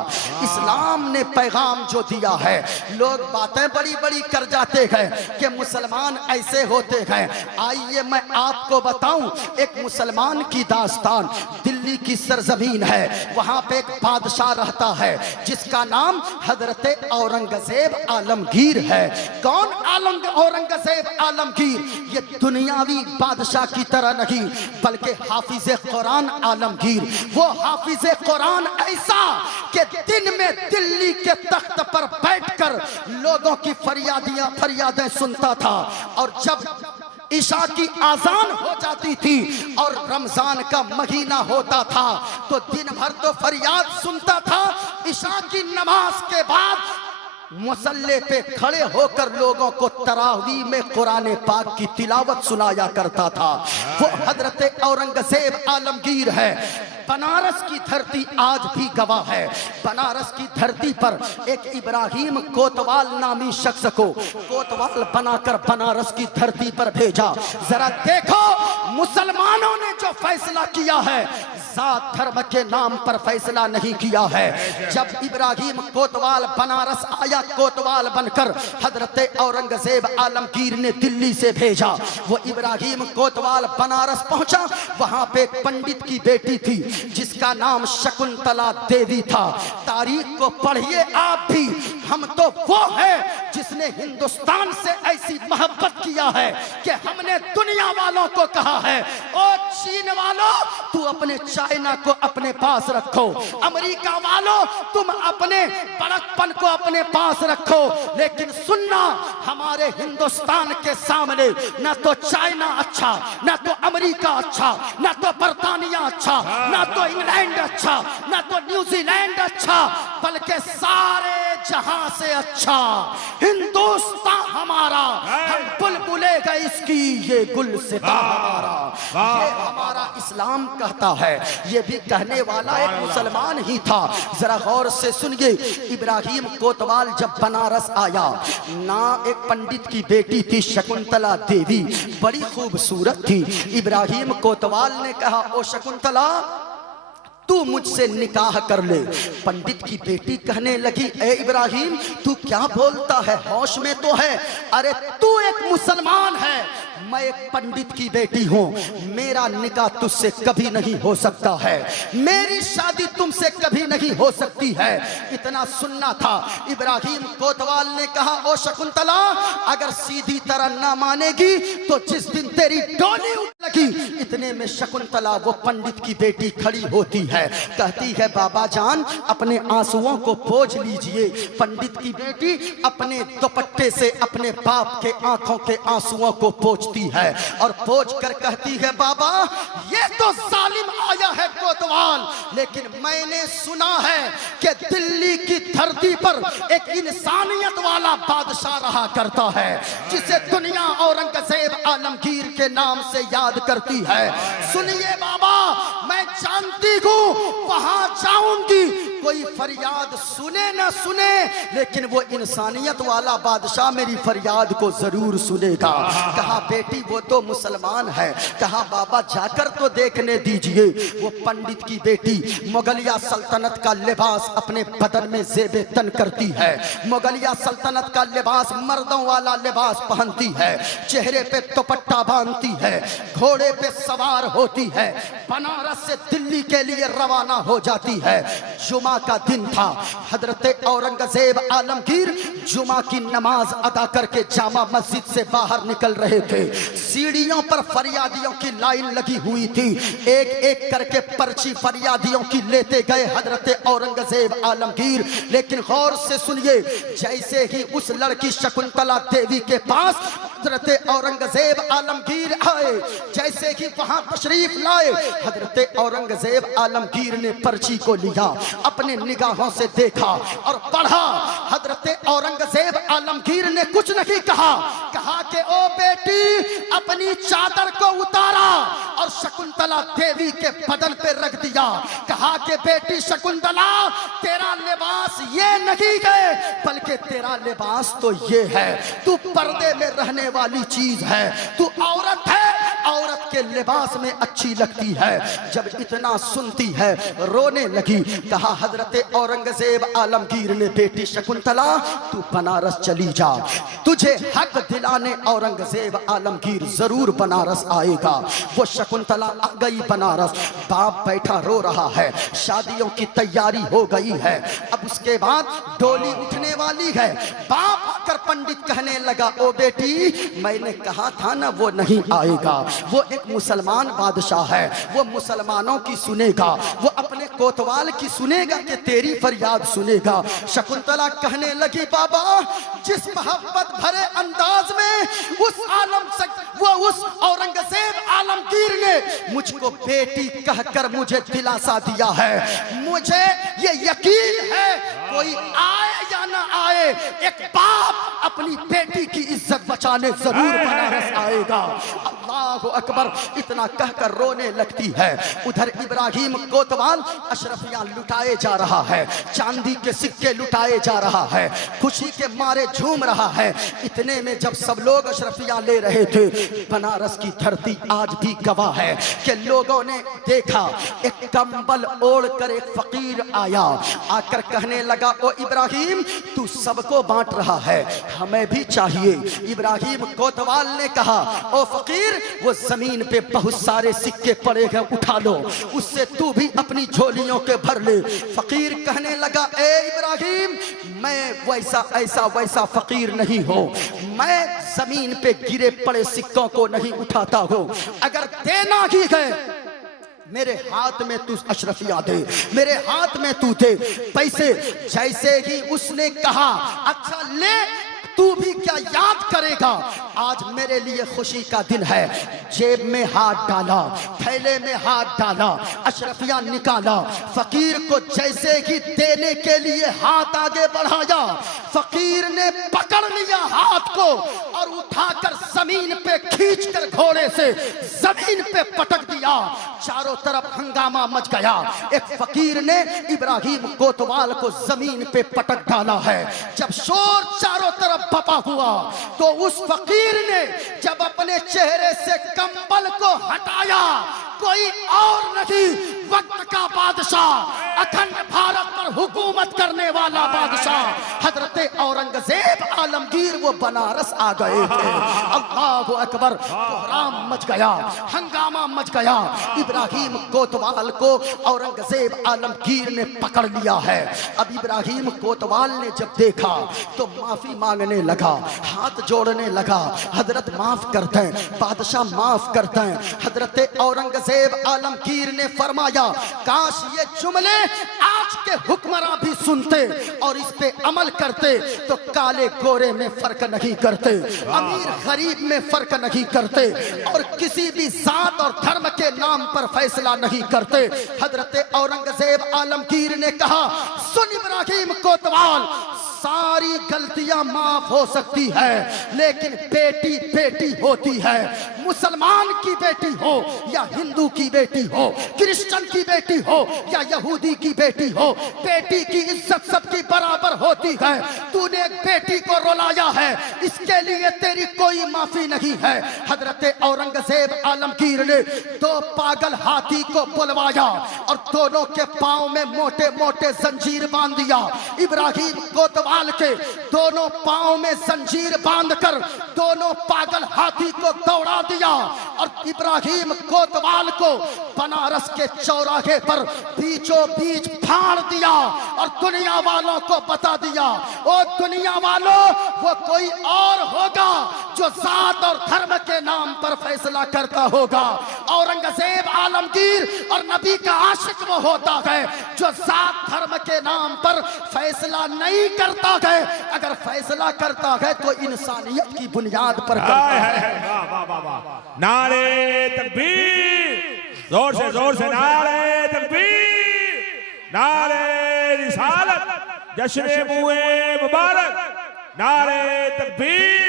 इस्लाम ने पैगाम जो दिया है, लोग बातें बड़ी बड़ी कर जाते हैं कि मुसलमान ऐसे होते हैं। आइए मैं आपको बताऊं एक मुसलमान की दास्तान। दिल्ली की सरजमीन है, वहां पे एक बादशाह रहता है जिसका नाम हजरत औरंगजेब आलमगीर है। कौन औरंगजेब आलमगीर? ये दुनियावी बादशाह की तरह नहीं, बल्कि हाफिज कुरान आलमगीर। वो हाफिज कुरान ऐसा कि दिन में दिल्ली के तख्त पर बैठकर लोगों की फरियादें सुनता था, और जब ईशा की आजान हो जाती थी और रमजान का महीना होता था तो दिन भर तो फरियाद सुनता था। ईशा की नमाज के बाद मुसल्ले पे खड़े होकर लोगों को तरावी में कुरान पाक की तिलावत सुनाया करता था। वो हजरत औरंगजेब आलमगीर है। बनारस की धरती आज भी गवाह है। बनारस की धरती पर एक इब्राहिम कोतवाल नामी शख्स को कोतवाल बनाकर बनारस की धरती पर भेजा। जरा देखो मुसलमानों ने जो फैसला किया है, जात धर्म के नाम पर फैसला नहीं किया है। जब इब्राहिम कोतवाल बनारस आया कोतवाल बनकर, हजरत औरंगजेब आलमगीर ने दिल्ली से भेजा। वो इब्राहिम कोतवाल बनारस पहुंचा, वहां पे एक पंडित की बेटी थी जिसका नाम शकुंतला देवी था। तारीख को पढ़िए आप भी, हम तो वो है जिसने हिंदुस्तान से ऐसी मोहब्बत किया है कि हमने दुनिया वालों को कहा है, ओ चीन वालों तू अपने चाइना को अपने पास रखो, अमेरिका वालों तुम अपने बड़कपन को अपने पास रखो, लेकिन सुनना हमारे हिंदुस्तान के सामने न तो चाइना अच्छा, न तो अमेरिका अच्छा, न तो बर्तानिया अच्छा, न तो इंग्लैंड अच्छा, न तो न्यूजीलैंड अच्छा, बल्कि सारे जहां से अच्छा हिंदुस्तान हमारा। हम बुलबुले गए इसकी ये गुलसिता हमारा। ये हमारा इस्लाम कहता है। ये भी कहने वाला एक मुसलमान ही था। जरा गौर से सुनिए, इब्राहिम कोतवाल जब बनारस आया ना, एक पंडित की बेटी थी शकुंतला देवी, बड़ी खूबसूरत थी। इब्राहिम कोतवाल ने कहा, ओ शकुंतला तू मुझसे निकाह कर ले। पंडित की बेटी कहने लगी, ए इब्राहिम तू क्या बोलता है, होश में तो है? अरे तू एक मुसलमान है, मैं एक पंडित की बेटी हूं, मेरा निकाह तुझसे कभी नहीं हो सकता है, मेरी शादी तुमसे कभी नहीं हो सकती है। इतना सुनना था। इब्राहिम कोतवाल ने कहा, ओ शकुंतला अगर सीधी तरह ना मानेगी तो जिस दिन तेरी डोली लगी। इतने में शकुंतला वो पंडित की बेटी खड़ी होती है, कहती है बाबा जान अपने आंसुओं को पोंछ लीजिए। पंडित की बेटी अपने दुपट्टे से अपने बाप के आंखों के आंसुओं को पोंछती है और पोंछ कर कहती है, बाबा ये तो जालिम आया है कोतवाल, लेकिन मैंने सुना है कि दिल्ली की धरती पर एक इंसानियत वाला बादशाह रहा करता है जिसे दुनिया औरंगजेब आलमगीर के नाम से याद करती है। सुनिए बाबा, मैं जानती हूं वहां जाऊंगी, कोई फरियाद सुने ना सुने, लेकिन वो इंसानियत वाला बादशाह मेरी फरियाद को जरूर सुनेगा। कहा बेटी वो तो मुसलमान है। कहा बाबा जाकर तो देखने दीजिए। वो पंडित की बेटी मुगलिया सल्तनत का लिबास अपने बदन में ज़ेबे तन करती है, मुगलिया सल्तनत का लिबास मर्दों वाला लिबास पहनती है, चेहरे पे दुपट्टा बांधती है, घोड़े पे सवार होती है, बनारस से दिल्ली के लिए रवाना हो जाती है। जुमा का दिन था, हजरत औरंगजेब आलमगीर जुमा की नमाज अदा करके जामा मस्जिद से बाहर निकल रहे थे। सीढ़ियों पर फरियादियों की लाइन लगी हुई थी, एक एक करके पर्ची फरियादियों की लेते गए हजरत औरंगजेब आलमगीर। लेकिन गौर से सुनिए, जैसे ही उस लड़की शकुंतला देवी के पास हजरत औरंगजेब आलमगीर आए, जैसे ही वहां तशरीफ लाए, हजरत औरंगजेब आलमगीर ने पर्ची को लिया, अपने निगाहों से देखा और पढ़ा। हजरत औरंगजेब आलमगीर ने कुछ नहीं कहा, कहा कि ओ बेटी अपनी चादर को उतारा और शकुंतला देवी के बदन पे रख दिया। कहा कि बेटी शकुंतला तेरा लिबास ये नहीं है, बल्कि तेरा लिबास तो ये है, तू पर्दे में रहने वाली चीज है, तू औरत है, औरत के लिबास में अच्छी लगती है। जब इतना सुनती है रोने लगी। कहा हजरत औरंगजेब आलमगीर ने, बेटी शकुंतला तू बनारस चली जा, तुझे हक दिलाने औरंगजेब आलमगीर जरूर बनारस आएगा। वो शकुंतला आ गई बनारस, बाप बैठा रो रहा है, शादियों की तैयारी हो गई है, अब उसके बाद डोली उठने वाली है। बाप आकर पंडित कहने लगा, ओ बेटी मैंने कहा था ना वो नहीं आएगा, वो एक मुसलमान बादशाह है, वो मुसलमानों की सुनेगा, वो अपने कोतवाल की सुनेगा कि तेरी फरियाद सुनेगा। शकुंतला कहने लगी, बाबा जिस मोहब्बत भरे अंदाज में उस औरंगजेब आलमगीर ने मुझको बेटी कहकर मुझे दिलासा दिया है, मुझे ये यकीन है कोई आए या ना आए, एक बाप अपनी बेटी की इज्जत बचाने जरूर बनारस आएगा। अल्लाह अकबर, इतना कहकर रोने लगती है। उधर इब्राहिम कोतवाल अशरफियां लुटाए जा रहा है, चांदी के सिक्के लुटाए जा रहा है, खुशी के मारे झूम रहा है। इतने में जब सब लोग अशरफियां ले रहे थे, बनारस की धरती आज भी गवाह है कि लोगों ने देखा एक कंबल ओढ़ कर एक फकीर आया, आकर कहने लगा, ओ इब्राहिम तू सबको बांट रहा है, हमें भी चाहिए। इब्राहिम कोतवाल ने कहा, ओ फकीर वो जमीन पे बहुत सारे सिक्के पड़े हैं, उठा लो, उससे तू भी अपनी झोलियों के भर ले। फकीर कहने लगा, ए इब्राहिम मैं वैसा फकीर नहीं हूं, मैं जमीन पे गिरे पड़े सिक्कों को नहीं उठाता हूं, अगर देना ही है मेरे हाथ में तू अशरफिया दे, मेरे हाथ में तू दे पैसे। जैसे ही उसने कहा, अच्छा ले, तू भी क्या याद करेगा, आज मेरे लिए खुशी का दिन है। जेब में हाथ डाला, थैले में हाथ डाला, अशरफिया निकाला, फकीर को जैसे ही देने के लिए हाथ आगे बढ़ाया, फकीर ने पकड़ लिया हाथ को और उठाकर जमीन पे खींचकर घोड़े से जमीन पे पटक दिया। चारों तरफ हंगामा मच गया। एक फकीर ने इब्राहिम कोतवाल को जमीन पे पटक डाला है। जब शोर चारों तरफ बपा हुआ तो उस फकीर ने जब अपने चेहरे से कंबल को हटाया कोई और नहीं, वक्त का बादशाह, अखंड भारत पर हुकूमत करने वाला बादशाह हजरत औरंगजेब आलमगीर वो बनारस आ गए थे। अल्लाहु अकबर, कोहराम मच गया, हंगामा मच गया। इब्राहिम कोतवाल को औरंगजेब आलमगीर ने पकड़ लिया है। अब इब्राहिम कोतवाल ने जब देखा तो माफी मांगने लगा, हाथ जोड़ने लगा, हजरत माफ करते हैं, बादशाह माफ करते हैं। हजरत औरंगजेब आलमगीर ने फरमाया, काश ये जुमले आज के हुक्मरान भी सुनते और इस पे अमल करते तो काले गोरे में फर्क नहीं करते, अमीर गरीब में फर्क नहीं करते और किसी भी जात और धर्म के नाम पर फैसला नहीं करते। हजरत औरंगजेब आलमगीर ने कहा, सुन इब्राहिम कोतवाल, सारी गलतियां माफ हो सकती है लेकिन बेटी बेटी होती है। मुसलमान की बेटी हो या हिंदू की बेटी हो, क्रिश्चियन की बेटी हो या यहूदी की बेटी हो, बेटी की इज्जत सबकी बराबर होती है। तूने एक बेटी को रुलाया है, इसके लिए तेरी कोई माफी नहीं है। हजरत औरंगजेब आलमगीर ने दो पागल हाथी को बुलवाया और दोनों के पांव में मोटे मोटे जंजीर बांध दिया। इब्राहिम कोतवाल के दोनों पांव में जंजीर बांधकर दोनों पागल हाथी को दौड़ा दिया और इब्राहिम कोतवाल को बनारस के चौराहे पर बीचों बीच फाड़ दिया और दुनिया वालों को बता दिया, ओ दुनिया वालों, वो कोई और होगा जो जात और धर्म के नाम पर फैसला करता होगा। औरंगजेब आलमगीर और नबी का आशिक वो होता है जो जात धर्म के नाम पर फैसला नहीं करता है। अगर फैसला करता है तो इंसानियत की बुनियाद पर करता है। नारे तकबीर, जोर से नारे तकबीर, नारे रिसालत, जश्न मुए मुबारक, नारे तकबीर,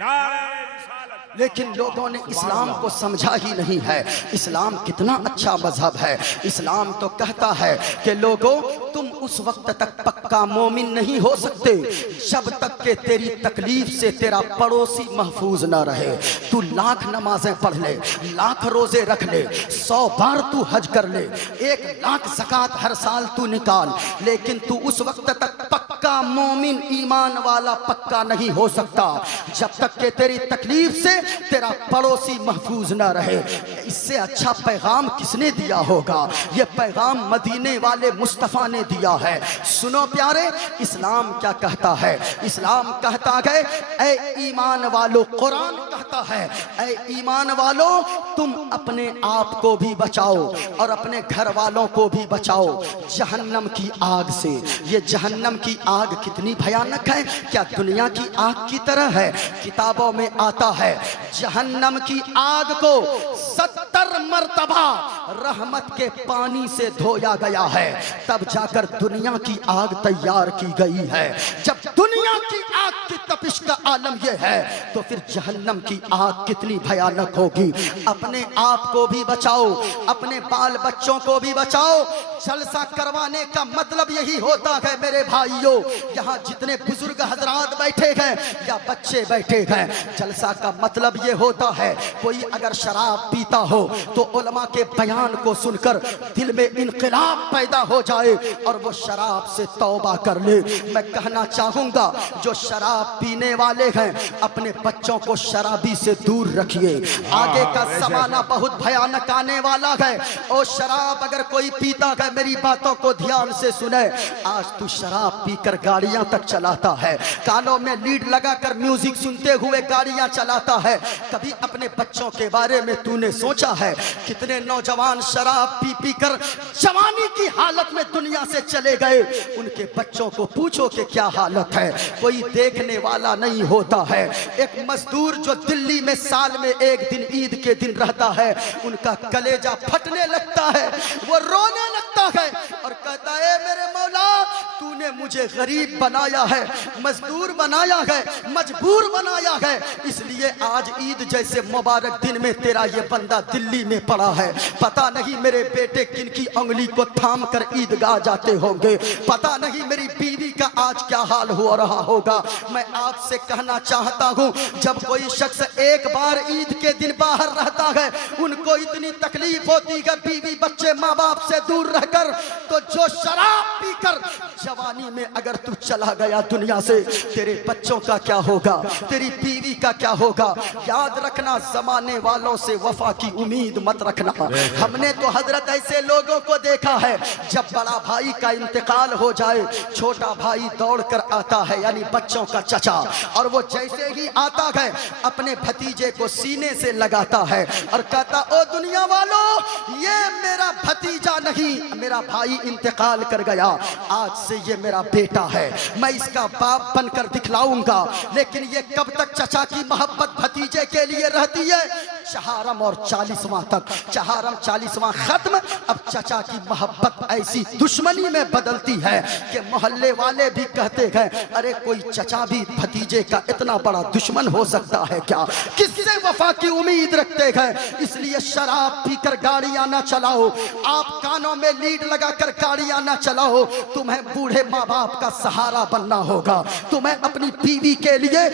नारे रिसालत। लेकिन लोगों ने इस्लाम को समझा ही नहीं है। इस्लाम कितना अच्छा मजहब है। इस्लाम तो कहता है कि लोगों, तुम उस वक्त तक पक्का मोमिन नहीं हो सकते जब तक के तेरी तकलीफ से तेरा पड़ोसी महफूज ना रहे। तू लाख नमाजें पढ़ ले, लाख रोजे रख ले, 100 बार तू हज कर ले, 1 लाख ज़कात हर साल तू निकाल, लेकिन तू उस वक्त तक पक्का मोमिन ईमान वाला पक्का नहीं हो सकता जब तक के तेरी तकलीफ से तेरा पड़ोसी महफूज ना रहे। इससे अच्छा पैगाम किसने दिया होगा? ये पैगाम मदीने वाले मुस्तफ़ा ने दिया है। सुनो प्यारे, इस्लाम क्या कहता है? इस्लाम कहता है, ऐ ईमान वालों, कुरान कहता है, ऐ ईमान वालों, तुम अपने आप को भी बचाओ और अपने घर वालों को भी बचाओ जहन्नम की आग से। ये जहन्नम की आग कितनी भयानक है, क्या दुनिया की आग की तरह है? किताबों में आता है जहन्नम की आग को 70 मर्तबा रहमत के पानी से धोया गया है, तब जाकर दुनिया की आग तैयार की गई है। जब दुनिया की आग की तपिश का आलम यह है तो फिर जहन्नम की आग कितनी भयानक होगी। अपने आप को भी बचाओ, अपने बाल बच्चों को भी बचाओ। जलसा करवाने का मतलब यही होता है मेरे भाइयों, यहाँ जितने बुजुर्ग हजरात बैठे हैं या बच्चे बैठे हैं, जलसा का मतलब ये होता है कोई अगर शराब पीता हो तो उलमा के बयान को सुनकर दिल में इनकलाब पैदा हो जाए और वो शराब से तौबा कर ले। मैं कहना चाहूंगा जो शराब पीने वाले हैं अपने बच्चों को शराबी से दूर रखिए। आगे का ज़माना बहुत भयानक आने वाला है। और शराब अगर कोई पीता है, मेरी बातों को ध्यान से सुने, आज तू शराब पीकर गाड़ियां तक चलाता है, कानों में लीड लगाकर म्यूजिक सुनते हुए गाड़ियां चलाता है। कभी अपने बच्चों के बारे में तूने सोचा है? कितने नौजवान शराब पी पी कर जवानी की हालत में दुनिया से चले गए। उनके बच्चों को पूछो कि क्या हालत है, कोई देखने वाला नहीं होता है। एक मजदूर जो दिल्ली में साल में एक दिन ईद के दिन रहता है, उनका कलेजा फटने लगता है, वो रोने लगता लगता है और कहता है मेरे मौला तूने मुझे गरीब बनाया है, मजदूर बनाया है, मजबूर बनाया है, इसलिए आज ईद जैसे मुबारक दिन में तेरा ये बंदा दिल्ली में पड़ा है। पता नहीं मेरे बेटे किनकी उंगली को थाम कर ईदगाह जाते होंगे, पता नहीं मेरी बीवी का आज क्या हाल हो रहा होगा। मैं आपसे कहना चाहता हूँ जब कोई शख्स एक बार ईद के दिन बाहर रहता है उनको इतनी तकलीफ होती है बीवी बच्चे माँ बाप से दूर रहकर, तो जो शराब पीकर जवानी में अगर तू चला गया दुनिया से, तेरे बच्चों का क्या होगा, तेरी बीवी का क्या होगा। याद रखना जमाने वालों से वफा की उम्मीद मत रखना। हमने तो हजरत ऐसे लोगों को देखा है जब बड़ा भाई का इंतकाल हो जाए छोटा भाई दौड़ कर आता है, यानी बच्चों का चचा, और वो जैसे ही आता है अपने भतीजे को सीने से लगाता है और कहता ओ दुनिया वालों ये मेरा भतीजा नहीं, मेरा भाई इंतकाल कर गया, आज से ये मेरा बेटा है, मैं इसका बाप बनकर दिखलाऊंगा। लेकिन ये कब तक चचा की मोहब्बत भतीजे के लिए रहती है? चहारम और 40वां तक। चहारम 40वां खत्म, अब चचा की मोहब्बत ऐसी दुश्मनी में बदलती है कि मोहल्ले वाले भी कहते हैं अरे कोई चचा भी भतीजे का इतना बड़ा दुश्मन हो सकता है क्या? किससे वफा की उम्मीद रखते हैं? इसलिए शराब पीकर गाड़ियां ना चलाओ, आप कानों में लीड लगाकर गाड़ियां ना चलाओ। तुम्हें बूढ़े माँ बाप का सहारा बनना होगा, तुम्हें अपनी बीवी के लिए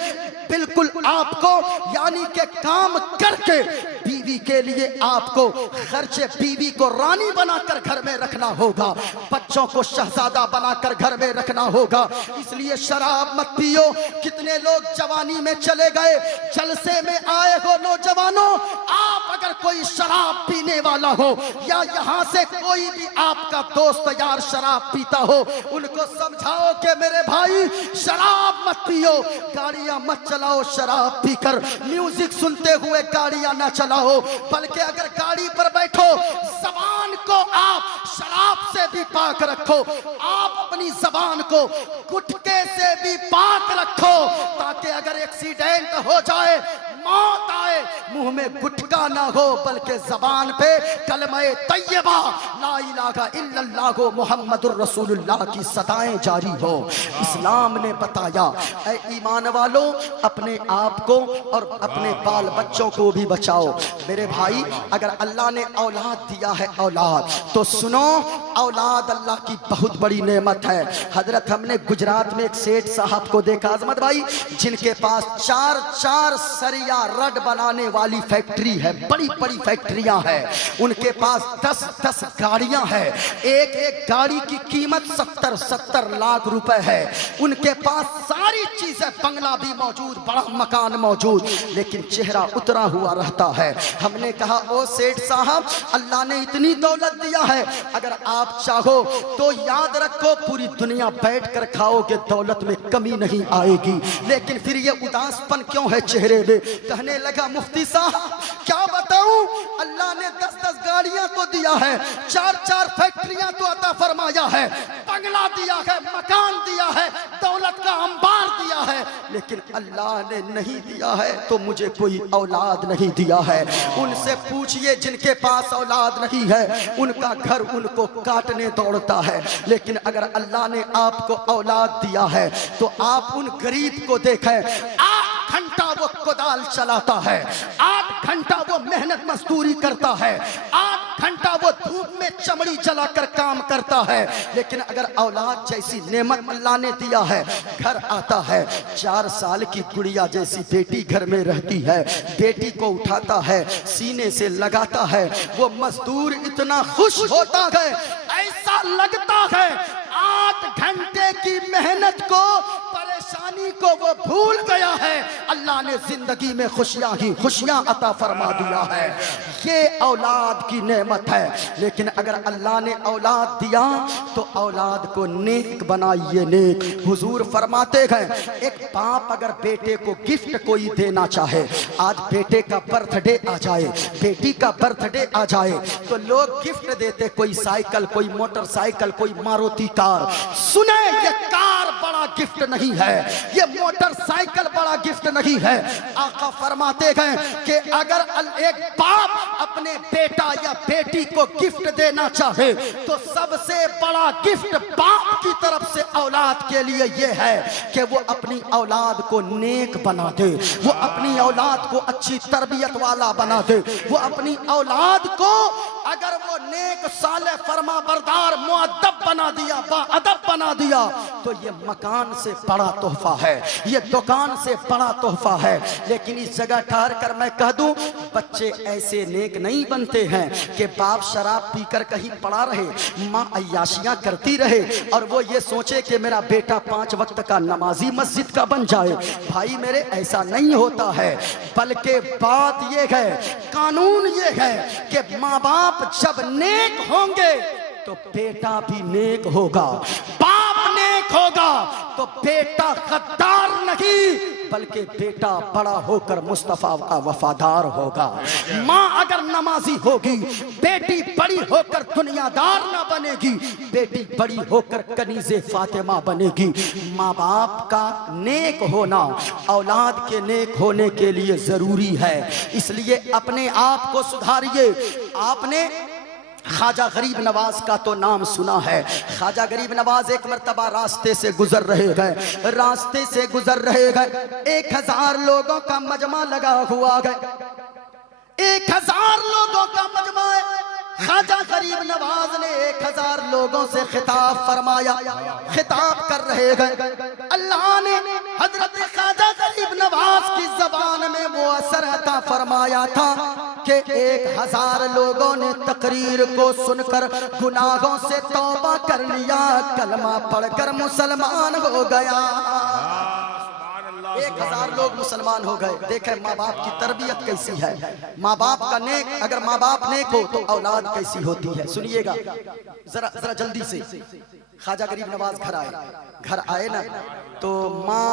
बिल्कुल आपको यानी के काम करके बीवी के लिए आपको खर्चे, बीवी को रानी बनाकर घर में रखना होगा, बच्चों को शहजादा बनाकर घर में रखना होगा। इसलिए शराब मत पियो। कितने लोग जवानी में चले गए, जलसे में आए हो नौजवानों, आप अगर कोई शराब पीने वाला हो या यहाँ से कोई भी आपका दोस्त यार शराब पीता हो, उनको समझाओ कि मेरे भाई शराब मत पियो, गाड़ियां मत चलाओ शराब पीकर, म्यूजिक सुनते हुए गाड़ियां ना चलाओ, बल्कि अगर गाड़ी पर बैठो जबान को आप शराब से भी पाक रखो, आप अपनी जबान को गुटके से भी पाक रखो, ताकि अगर एक्सीडेंट हो जाए, मौत आए, मुंह में गुटका ना हो बल्कि जबान पे कलमे तैयबा ला इलाहा इल्लल्लाह मुहम्मदुर रसूलुल्लाह की सदाएं जारी हो। इस्लाम ने बताया ऐ ईमान वालों अपने आप को और अपने बाल बच्चों को भी बचाओ। मेरे भाई अगर अल्लाह ने औलाद दिया है औलाद, तो सुनो औलाद अल्लाह की बहुत बड़ी नेमत है। हजरत हमने गुजरात में एक सेठ साहब को देखा आजमत भाई, जिनके पास 4 सरिया रड बनाने वाली फैक्ट्री है, बड़ी बड़ी फैक्ट्रियां हैं, उनके पास 10 गाड़ियां हैं, एक गाड़ी की कीमत 70 लाख रुपए है, उनके पास सारी चीजें, बंगला भी मौजूद, बड़ा मकान मौजूद, लेकिन चेहरा उतरा हुआ रहता है। हमने कहा ओ सेठ साहब अल्लाह ने इतनी दौलत दिया है, अगर आप चाहो तो याद रखो पूरी दुनिया बैठ कर खाओगे, दौलत में कमी नहीं आएगी, लेकिन फिर ये उदासपन क्यों है चेहरे में? कहने लगा मुफ्ती साहब क्या बताऊं, अल्लाह ने 10 गाड़ियां तो दिया है, 4 फैक्ट्रियां तो अता फरमाया है, बंगला दिया है, मकान दिया है, दौलत का अंबार दिया है, लेकिन अल्लाह ने नहीं दिया है तो मुझे कोई औलाद नहीं दिया है। उनसे पूछिए जिनके पास औलाद नहीं है, उनका घर उनको काटने दौड़ता है, लेकिन अगर अल्लाह ने आपको औलाद दिया है तो आप उन गरीब को देखें, 8 घंटा वो कोदाल चलाता है, 8 घंटा वो मेहनत मजदूरी करता है, 8 घंटा वो धूप में चमड़ी जलाकर काम करता है, लेकिन अगर औलाद जैसी नेमत अल्लाह ने दिया है, घर आता है, 4 साल की गुड़िया जैसी बेटी घर में रहती है, बेटी को उठाता है, सीने से लगाता है, वो मजदूर इतना खुश होता है, ऐसा लगता है 8 घंटे की मेहनत को, परेशानी को वो भूल गया है, अल्लाह ने जिंदगी में खुशियां ही खुशियां अता फरमा दिया है। ये औलाद की नेमत है, लेकिन अगर अल्लाह ने औलाद दिया तो औलाद को नेक बनाइए, नेक। हुजूर फरमाते हैं एक बाप अगर बेटे को गिफ्ट कोई देना चाहे, आज बेटे का बर्थडे आ जाए, बेटी का बर्थडे आ जाए, तो लोग गिफ्ट देते, कोई साइकिल, कोई मोटरसाइकिल, कोई मारुति कार। सुने ये कार बड़ा गिफ्ट नहीं है, ये मोटरसाइकिल बड़ा गिफ्ट नहीं है। आका फरमाते हैं कि अगर एक बाप अपने बेटा या बेटी को गिफ्ट देना चाहे तो सबसे बड़ा गिफ्ट बाप की तरफ से औलाद के लिए ये है कि वो अपनी औलाद को नेक बना दे, वो अपनी औलाद को अच्छी तरबियत वाला बना दे, वो अपनी औलाद को अगर वो नेक साले फरमा बरदार मुअद्दब बना दिया, बाअदब बना दिया, तो ये मकान से बड़ा तोहफा है, ये दुकान से बड़ा तोहफा है। लेकिन इस जगह ठहर कर मैं कह दूं, बच्चे ऐसे नेक नहीं बनते हैं कि बाप शराब पीकर कहीं पड़ा रहे, माँ अय्याशियां करती रहे और वो ये सोचे कि मेरा बेटा 5 वक्त का नमाजी मस्जिद का बन जाए। भाई मेरे, ऐसा नहीं होता है, बल्कि बात ये है, कानून ये है कि माँ बाप जब नेक होंगे तो बेटा भी नेक होगा, बाप नेक होगा तो बेटा गद्दार नहीं बल्कि बेटा बड़ा होकर मुस्तफा का वफादार होगा। माँ अगर नमाजी होगी, बेटी बड़ी होकर दुनियादार ना बनेगी, बेटी बड़ी होकर कनीज़े फातिमा बनेगी। माँ बाप का नेक होना औलाद के नेक होने के लिए जरूरी है, इसलिए अपने आप को सुधारिए। आपने ख्वाजा गरीब नवाज का तो नाम सुना है। ख्वाजा गरीब नवाज एक मर्तबा रास्ते से गुजर रहे गए, 1000 लोगों का मजमा लगा हुआ है, 1000 लोगों का मजमा है। ख्वाजा गरीब नवाज ने 1000 लोगों से खिताब फरमाया, खिताब कर रहे हैं। अल्लाह ने हजरत ख्वाजा गरीब नवाज की जबान में वो असर अता फरमाया था कि 1000 लोगों ने तकरीर को सुनकर गुनाहों से तौबा कर लिया, कलमा पढ़कर मुसलमान हो गया। 1000 लोग मुसलमान हो गए। देखें माँ बाप की तरबियत कैसी है, माँ बाप का नेक, अगर माँ बाप नेक हो तो औलाद कैसी होती है। सुनिएगा जरा जल्दी से। ख्वाजा गरीब नवाज घर आए ना तो माँ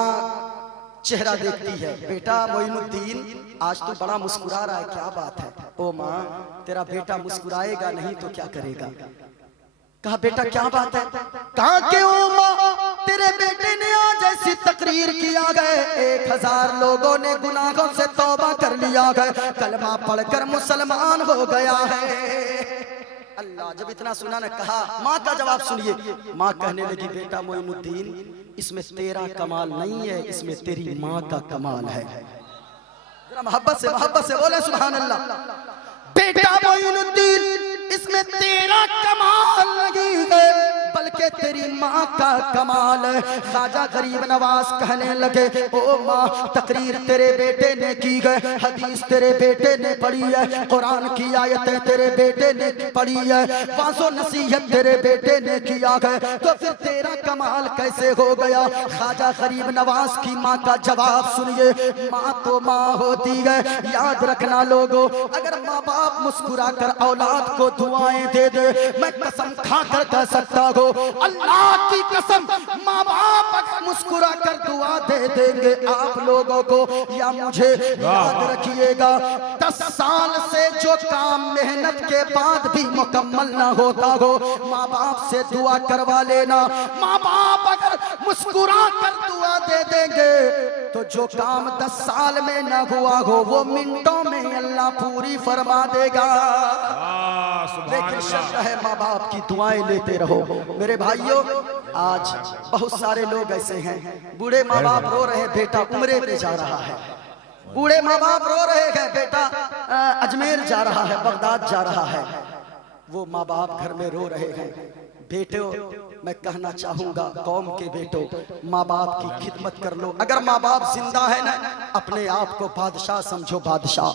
चेहरा देखती है, बेटा मोइनुद्दीन आज तू बड़ा मुस्कुरा रहा है, क्या बात है? ओ माँ, तेरा बेटा मुस्कुराएगा नहीं तो क्या करेगा? कहा बेटा क्या बात है? कहा कि ओ माँ, तेरे बेटे ने आज ऐसी तकरीर किया गए, 1000 लोगों ने गुनाहों से तौबा कर लिया गए, कलमा पढ़कर मुसलमान हो गया है। अल्लाह जब इतना सुना ने कहा, माँ का जवाब सुनिए। माँ कहने लगी, बेटा मोइनुद्दीन, इसमें तेरा कमाल नहीं है, इसमें तेरी माँ का कमाल है। जरा मोहब्बत से बोले सुभान अल्लाह। बेटा मोइनुद्दीन, इसमें तेरा कमाल नहीं है बल्कि तेरी माँ का कमाल है। ख्वाजा गरीब नवाज कहने लगे, ओ माँ, तकरीर तेरे बेटे ने की है, हदीस तेरे बेटे ने पढ़ी है, कुरान की आयतें तेरे बेटे ने पढ़ी है, वाज़ो नसीहत तेरे बेटे ने किया है, तो फिर तेरा कमाल कैसे हो गया? ख्वाजा गरीब नवाज की माँ का जवाब सुनिए। माँ तो माँ होती है, याद रखना लोगों, अगर माँ बाप मुस्कुरा कर औलाद को दुआएं दे दे, मैं कसम खा कर कह सकता हूँ, अल्लाह की कसम, माँ बाप अगर मुस्कुरा कर दुआ दे देंगे आप लोगों को या मुझे, याद रखिएगा 10 साल से जो काम मेहनत के बाद भी मुकम्मल ना होता हो, माँ बाप से दुआ करवा लेना। माँ बाप अगर मुस्कुरा कर दुआ दे देंगे तो जो काम 10 साल में ना हुआ हो वो मिनटों में अल्लाह पूरी फरमा देगा। लेकिन शर्त है माँ बाप की दुआएं लेते रहो। मेरे भाइयों, आज बहुत सारे लोग ऐसे हैं, बूढ़े माँ बाप रो रहे, बेटा उम्रे पे जा रहा है, बूढ़े माँ बाप रो रहे हैं, बेटा अजमेर जा रहा है, बगदाद जा रहा है, वो माँ बाप घर में रो रहे हैं। बेटो, मैं कहना चाहूंगा कौम के बेटो, माँ बाप की खिदमत कर लो। अगर माँ बाप जिंदा है ना, अपने आप को बादशाह समझो, बादशाह।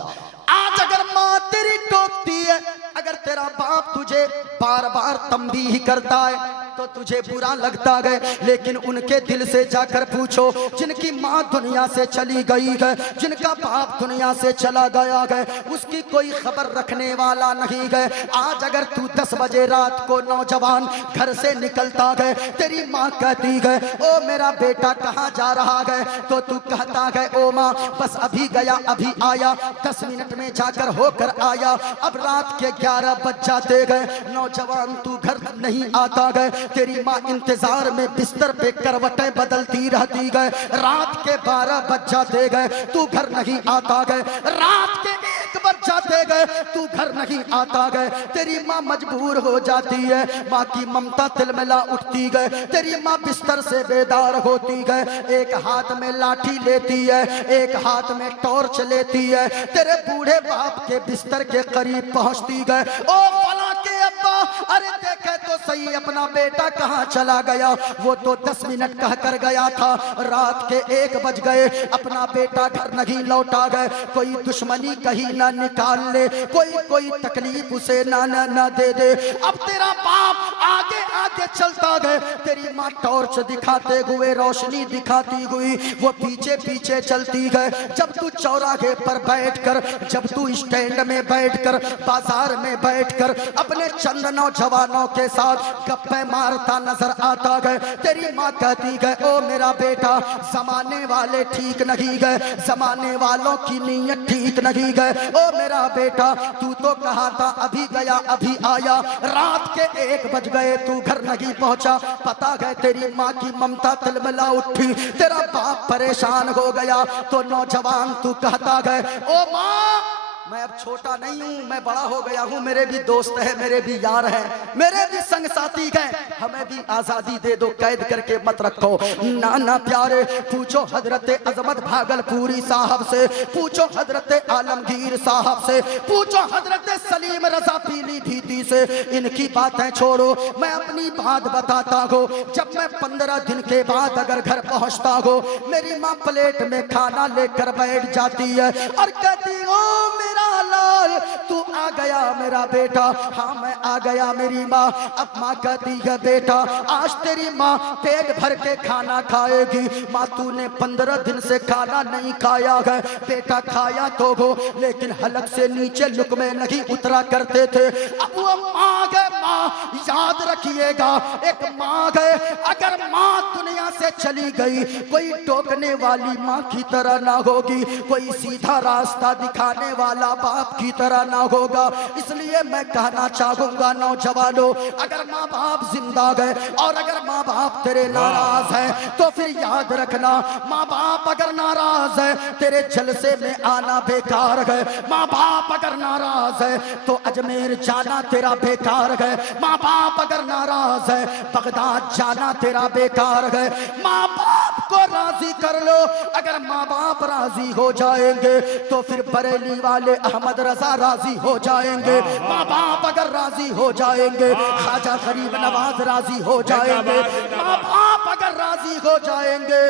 आज अगर माँ तेरी टोकती है, अगर तेरा बाप तुझे बार बार तंबीह करता है तो तुझे बुरा लगता है, लेकिन उनके दिल से जाकर पूछो, जिनकी माँ दुनिया से चली गई है, जिनका बाप दुनिया से चला गया है, उसकी कोई खबर रखने वाला नहीं है। आज अगर तू 10 बजे रात को नौजवान घर से निकलता है, तेरी माँ कहती है, ओ मेरा बेटा कहाँ जा रहा है, तो तू कहता है, ओ माँ बस अभी गया अभी आया, 10 मिनट में जाकर होकर आया। अब रात के 11 बज जाते गए, नौजवान तू घर नहीं आता है, तेरी माँ इंतजार में बिस्तर पे करवटें बदलती रहती गए। रात के 12 बज जाते गए, तू घर नहीं आता गए। रात के 1 बज जाते गए, तू घर नहीं आता गए। तेरी माँ मजबूर हो जाती है, माँ की ममता तिलमिला उठती गए। तेरी माँ बिस्तर से बेदार होती गए, एक हाथ में लाठी लेती है, एक हाथ में टॉर्च लेती है। तेरे बूढ़े बाप के बिस्तर के करीब पहुंचती गए। ओ फला के अब्बा, अरे देखे तो सही अपना बेटा कहाँ चला गया। वो तो 10 मिनट कह कर गया था, रात के 1 बज गए, अपना बेटा घर नहीं लौटा गए। कोई दुश्मनी कहीं ना निकाल ले, कोई तकलीफ उसे ना दे दे। अब तेरा बाप आगे आगे चलता गए, तेरी माँ टॉर्च दिखाते हुए, रोशनी दिखाती हुई वो पीछे पीछे चलती गए। जब तू चौराहे पर बैठकर, जब तू स्टैंड में बैठकर, बाजार में बैठकर अपने चंद नौजवानों के साथ गप्पे मारता नजर आता गए, तेरी माँ कहती गए, ओ मेरा बेटा, जमाने वाले ठीक नहीं गए, जमाने वालों की नीयत ठीक नहीं गए। ओ मेरा बेटा, तू तो कहा था अभी गया अभी आया, रात के 1 बज गए, तू घर नहीं पहुंचा। पता गए तेरी माँ की ममता तिलमिला उठी, तेरा बाप परेशान हो गया। तो नौजवान तू कहता गए, ओ माँ, मैं अब छोटा नहीं हूँ, मैं बड़ा हो गया हूँ, मेरे भी दोस्त है, मेरे भी यार हैं, मेरे भी संग साथी हैं, हमें भी आजादी दे दो, कैद करके मत रखो। नाना प्यारे, पूछो हजरत अजमत भागलपुरी साहब से, पूछो हजरत आलमगीर साहब से, पूछो हजरत सलीम रजा पीलीभीती से। इनकी बातें छोड़ो, मैं अपनी बात बताता हूँ। जब मैं 15 दिन के बाद अगर घर पहुँचता हूँ, मेरी माँ प्लेट में खाना लेकर बैठ जाती है और कहती, ओ मेरा लाल, तू आ गया मेरा बेटा। हाँ मैं आ गया मेरी माँ। अब माँ कहती है, बेटा आज तेरी माँ पेट भर के खाना खाएगी। माँ तूने 15 दिन से खाना नहीं खाया है। बेटा खाया तो हो, लेकिन हलक से नीचे लुकमे नहीं उतरा करते थे। अब वो माँ है, माँ याद रखिएगा, एक माँ है, अगर माँ दुनिया से चली गई, कोई टोकने वाली माँ की तरह ना होगी, कोई सीधा रास्ता दिखाने वाला बाप की तरह ना होगा। इसलिए मैं कहना चाहूंगा नौजवानों, अगर माँ बाप जिंदा गए और अगर माँ बाप तेरे नाराज हैं, तो फिर याद रखना, माँ बाप अगर नाराज है, तेरे जलसे में आना बेकार है। माँ बाप अगर नाराज है, तो अजमेर जाना तेरा बेकार है। माँ बाप अगर नाराज है, बगदाद जाना तेरा बेकार है। माँ बाप को राजी कर लो, अगर माँ बाप राजी हो जाएंगे, तो फिर बरेली वाले अहमद रजा राजी हो जाएंगे। माँ बाप अगर राजी हो जाएंगे, ख्वाजा गरीब नवाज राजी हो जाएंगे। माँ बाप अगर राजी हो जाएंगे,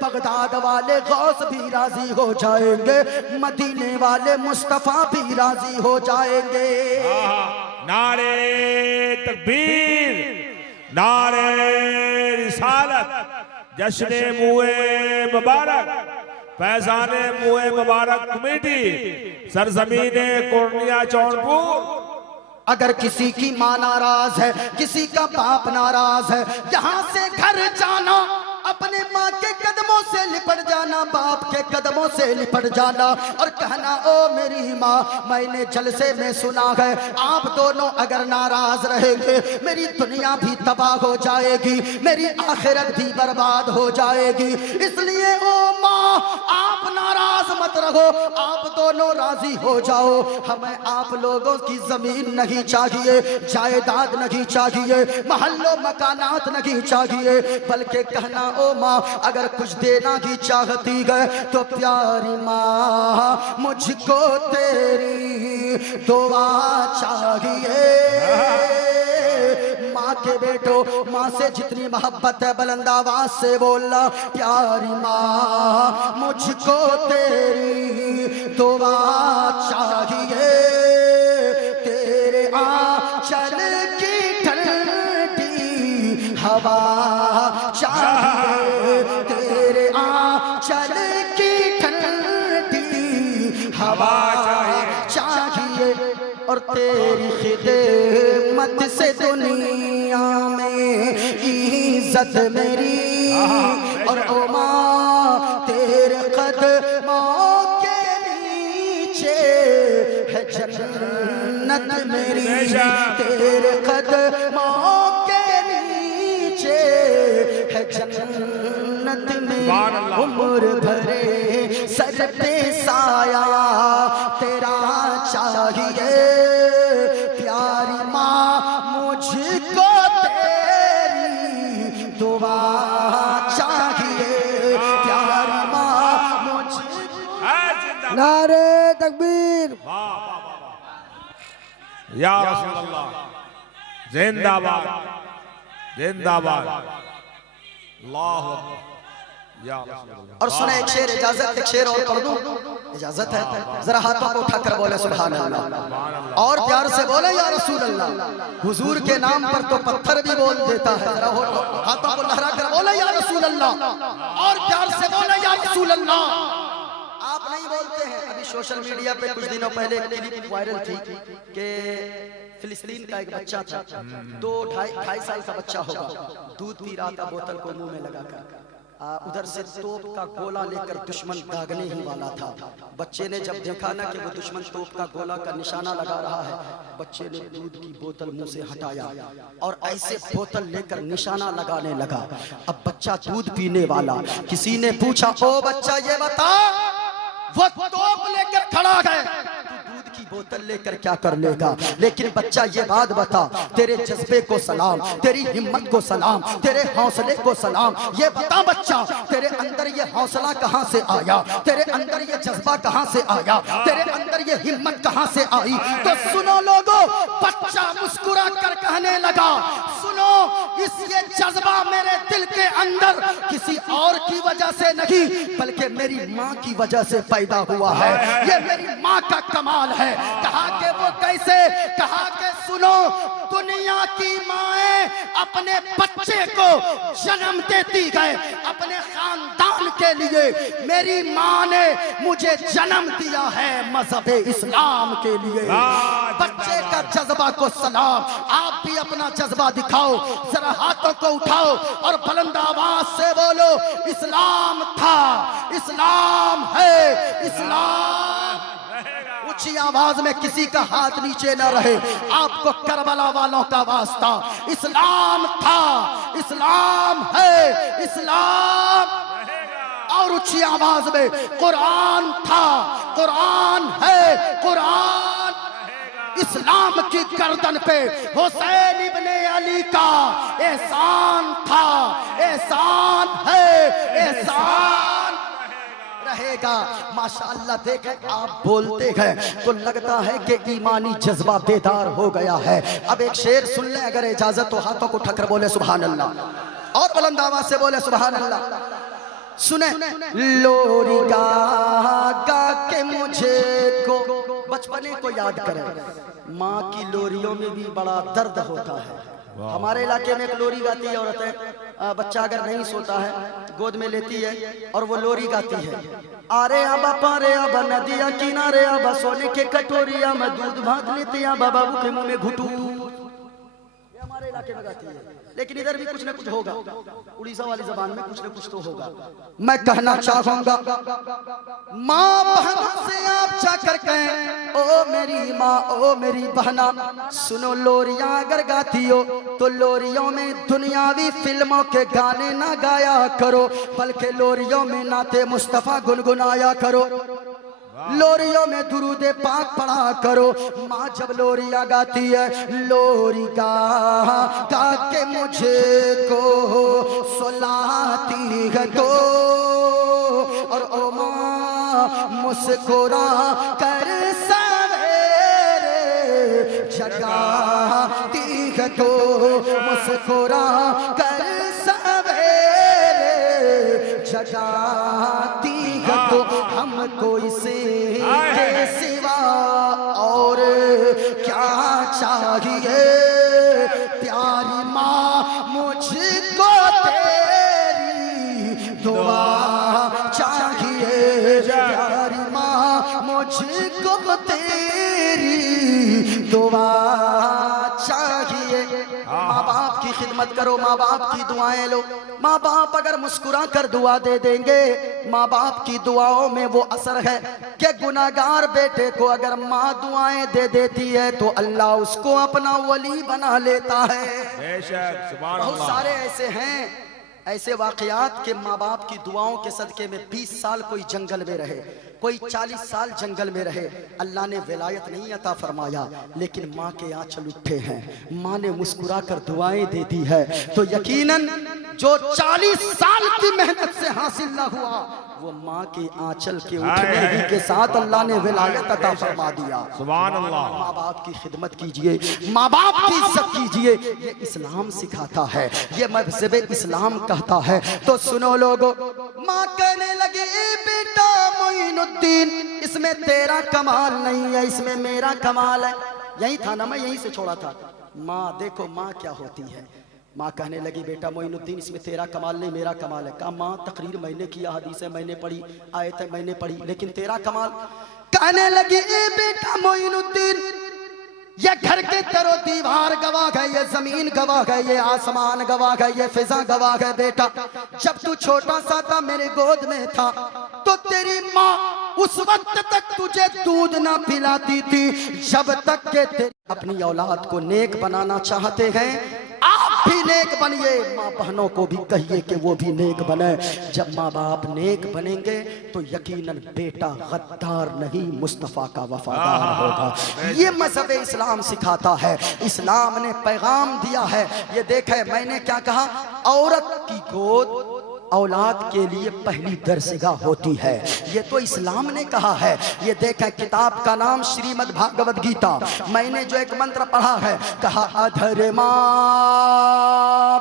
बगदाद वाले गौस भी राजी हो जाएंगे, मदीने वाले मुस्तफा भी राजी हो जाएंगे। नारे तकबीर, नारे रिसालत, जश्न मुए मुबारक, फैजाने मुए मुबारक कमेटी, सरजमीने कुर्निया जौनपुर। अगर किसी की माँ नाराज है, किसी का बाप नाराज है, यहाँ से घर जाना, अपने माँ के कदमों से लिपट जाना, बाप के कदमों से लिपट जाना और कहना, ओ मेरी माँ, मैंने जलसे में सुना है आप दोनों अगर नाराज रहेंगे, मेरी दुनिया भी तबाह हो जाएगी, मेरी आखिरत भी बर्बाद हो जाएगी। इसलिए ओ माँ, आप नाराज मत रहो, आप दोनों राजी हो जाओ। हमें आप लोगों की जमीन नहीं चाहिए, जायदाद नहीं चाहिए, महल्लों मकानात नहीं चाहिए, बल्कि कहना, ओ माँ, अगर कुछ देना ही चाहती है, तो प्यारी माँ, मुझको तेरी दुआ चाहिए। माँ के बेटो, माँ से जितनी मोहब्बत है, बुलंद आवाज से बोलना, प्यारी माँ, मुझको तेरी दुआ चाहिए। तेरे आंचल की ठंडी हवा चाहिए, तेरे आंचल की ठंडी हवा चाहिए, और तेरी खिदमत से दुनिया में इज्जत मेरी, और ओ माँ, तेरे कदमों के नीचे है जन्नत मेरी, तेरे कदमों के नीचे सुभान अल्लाह। उम्र भरे सर पे साया तेरा चाहिए, प्यारी माँ मुझको तेरी दुआ चाहिए, प्यारी माँ मुझको। नारे तकबीर। या रसूल अल्लाह, जिंदाबाद जिंदाबाद, अल्लाहु अकबर, या रसूल अल्लाह। और सुने एक शेर, इजाजत एक शेर और पढ़ दूं, इजाजत है? जरा हाथों को उठाकर बोले सुभान अल्लाह, और प्यार से बोले या रसूल अल्लाह। हुजूर के नाम पर तो पत्थर भी बोल देता है। जरा हाथों को लहरा कर बोले या रसूल अल्लाह, और प्यार से बोले या रसूल अल्लाह। आप नहीं बोलते हैं। अभी सोशल मीडिया पे कुछ दिनों पहले एक क्लिप वायरल थी कि फिलिस्तीन का एक बच्चा था, 2-2.5 साल का बच्चा होगा, दूध पी रहा था बोतल को मुंह में लगाकर। उधर से तोप का गोला लेकर दुश्मन दागने ही वाला था। बच्चे ने जब देखा ना कि वो दुश्मन तोप का गोला का निशाना लगा रहा है, बच्चे ने दूध की बोतल मुंह से हटाया और ऐसे बोतल लेकर निशाना लगाने लगा। अब बच्चा दूध पीने वाला, किसी ने पूछा ओ बच्चा ये बता, वो तोप लेकर खड़ा है, दूध की बोतल लेकर क्या कर लेगा? लेकिन बच्चा ये बात बता, तेरे जज्बे को सलाम, तेरी हिम्मत को सलाम, तेरे हौसले को सलाम। ये बता बच्चा, तेरे अंदर ये हौसला कहां से आया, तेरे अंदर ये जज्बा कहां से आया, तेरे अंदर ये हिम्मत कहां से आई? तो सुनो लोगों, बच्चा मुस्कुरा कर कहने लगा, सुनो इस ये जज्बा मेरे दिल के अंदर किसी और की वजह से नहीं, बल्कि मेरी माँ की वजह से पैदा हुआ है। ये मेरी माँ का कमाल है। कहा कि वो कैसे? कहा कि सुनो, दुनिया की माएं अपने बच्चे को जन्म देती गए अपने खानदान के लिए, मेरी माँ ने मुझे जन्म दिया है मजहब इस्लाम के लिए। बच्चे का जज्बा को सलाम। आप भी अपना जज्बा दिखाओ, जरा हाथों को उठाओ और बुलंद आवाज से बोलो, इस्लाम था, इस्लाम है, इस्लाम। ऊंची आवाज में किसी का हाथ नीचे न रहे, आपको करबला वालों का वास्ता। इस्लाम था, इस्लाम है, इस्लाम। और ऊंची आवाज में कुरान था, कुरान है, कुरान। इस्लाम की गर्दन पे हुसैन इब्ने अली का एहसान था, एहसान है, एहसान रहेगा। माशाअल्लाह देखें, आप बोलते हैं तो लगता है कि ईमानी जज्बा बेदार हो गया है। अब एक शेर सुन ले अगर इजाजत तो, हाथों को उठाकर बोले सुभान अल्लाह, और बुलंद आवाज से बोले सुभान अल्लाह। सुने, लोरी गा गा के मुझे को बचपने को याद करें। माँ की लोरियों में भी बड़ा दर्द होता है। हमारे इलाके में एक लोरी गाती है औरतें, बच्चा अगर नहीं सोता है गोद में लेती है और वो लोरी गाती है, अरे आबा पारे आबा नदिया किनारे आबा सोने के कटोरिया में दूध भात लेते आबा बाबू के मुंह में घुटू। हमारे इलाके में गाती है, लेकिन इधर भी कुछ न कुछ होगा, उड़ीसा वाली जबान में कुछ न कुछ तो होगा। मैं कहना चाहूंगा, माँ बहन से आप जाकर कहें, ओ मेरी माँ, ओ मेरी बहना, सुनो लोरियां अगर गाती हो तो लोरियों में दुनियावी फिल्मों के गाने ना गाया करो, बल्कि लोरियों में नाते मुस्तफा गुनगुनाया करो, लोरियों में दुरूदे पाक पढ़ा करो। माँ जब लोरियां गाती है, लोरी गा गा के मुझे को सुलाती है तो, और ओ माँ मुस्कुरा कर सवेरे जगाती है तो, मुस्कुरा कर सवेरे जगाती है तो, हमको इसे के सिवा और क्या चाहिए? प्यारी माँ मुझको तेरी दुआ चाहिए, प्यारी माँ मुझको तेरी दुआ चाहिए। माँ बाप की खिदमत करो, माँ बाप की दुआएं लो। माँ बाप अगर मुस्कुरा कर दुआ दे देंगे, माँ बाप की दुआओं में वो असर है कि गुनाहगार बेटे को अगर माँ दुआएं दे देती है तो अल्लाह उसको अपना वली बना लेता है। बेशक, सुभान बहुत अल्लाह। सारे ऐसे हैं ऐसे वाकयात के माँ बाप की दुआओं के सदके में 20 साल कोई जंगल में रहे, कोई 40 साल जंगल में रहे, अल्लाह ने विलायत नहीं अता फरमाया, लेकिन माँ के आंचल उठे हैं, माँ ने मुस्कुरा कर दुआएं दे दी है। तो यकीनन जो 40 साल की मेहनत से हासिल ना हुआ, वो माँ के आंचल के उठने ही के साथ अल्लाह ने विलायत अता फरमा दिया। सुभान अल्लाह। माँ बाप की खिदमत कीजिए, माँ बाप की इज्जत कीजिए, ये इस्लाम सिखाता है, ये मज़हब इस्लाम कहता है। तो सुनो लोगो, माँ कहने लगी ए बेटा मोइनुद्दीन, इसमें तेरा कमाल नहीं है, इसमें मेरा कमाल है। यही था ना, मैं यहीं से छोड़ा था। माँ देखो माँ क्या होती है। माँ कहने लगी बेटा मोइनुद्दीन, इसमें तेरा कमाल नहीं मेरा कमाल है। कहा माँ तकरीर मैंने किया, हदीसें मैंने पढ़ी, आयतें मैंने पढ़ी, लेकिन तेरा कमाल। कहने लगी ए बेटा मोइनुद्दीन, ये घर के तरो दीवार गवाह है, ये जमीन गवाह है, ये आसमान गवाह है, ये फिजा गवाह है। बेटा जब तू छोटा सा था, मेरे गोद में था, तो तेरी माँ उस वक्त तक तुझे दूध ना पिलाती थी जब तक के अपनी औलाद को नेक बनाना चाहते हैं। आप भी नेक बनिए, माँ बहनों को भी कहिए कि वो भी नेक बने। जब माँ बाप नेक बनेंगे तो यकीनन बेटा गद्दार नहीं, मुस्तफ़ा का वफादार होगा। ये मज़हब इस्लाम सिखाता है, इस्लाम ने पैगाम दिया है। ये देखे मैंने क्या कहा, औरत की गोद औलाद के लिए पहली दरसगाह होती है, ये तो इस्लाम ने कहा है। ये देखें किताब का नाम श्रीमद् भागवत गीता, मैंने जो एक मंत्र पढ़ा है, कहा अधर्मा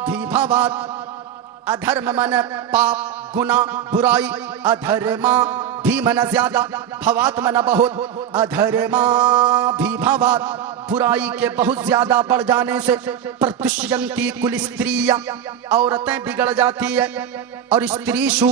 भीभवात, अधर्म मन पाप गुना बुराई, अधर्मा भी मन ज्यादा भवात मन बहुत, अधर्मा भी भवात बुराई के बहुत ज्यादा बढ़ जाने से प्रतुष्यंती कुल स्त्रियां, औरतें बिगड़ जाती है। और स्त्रीषु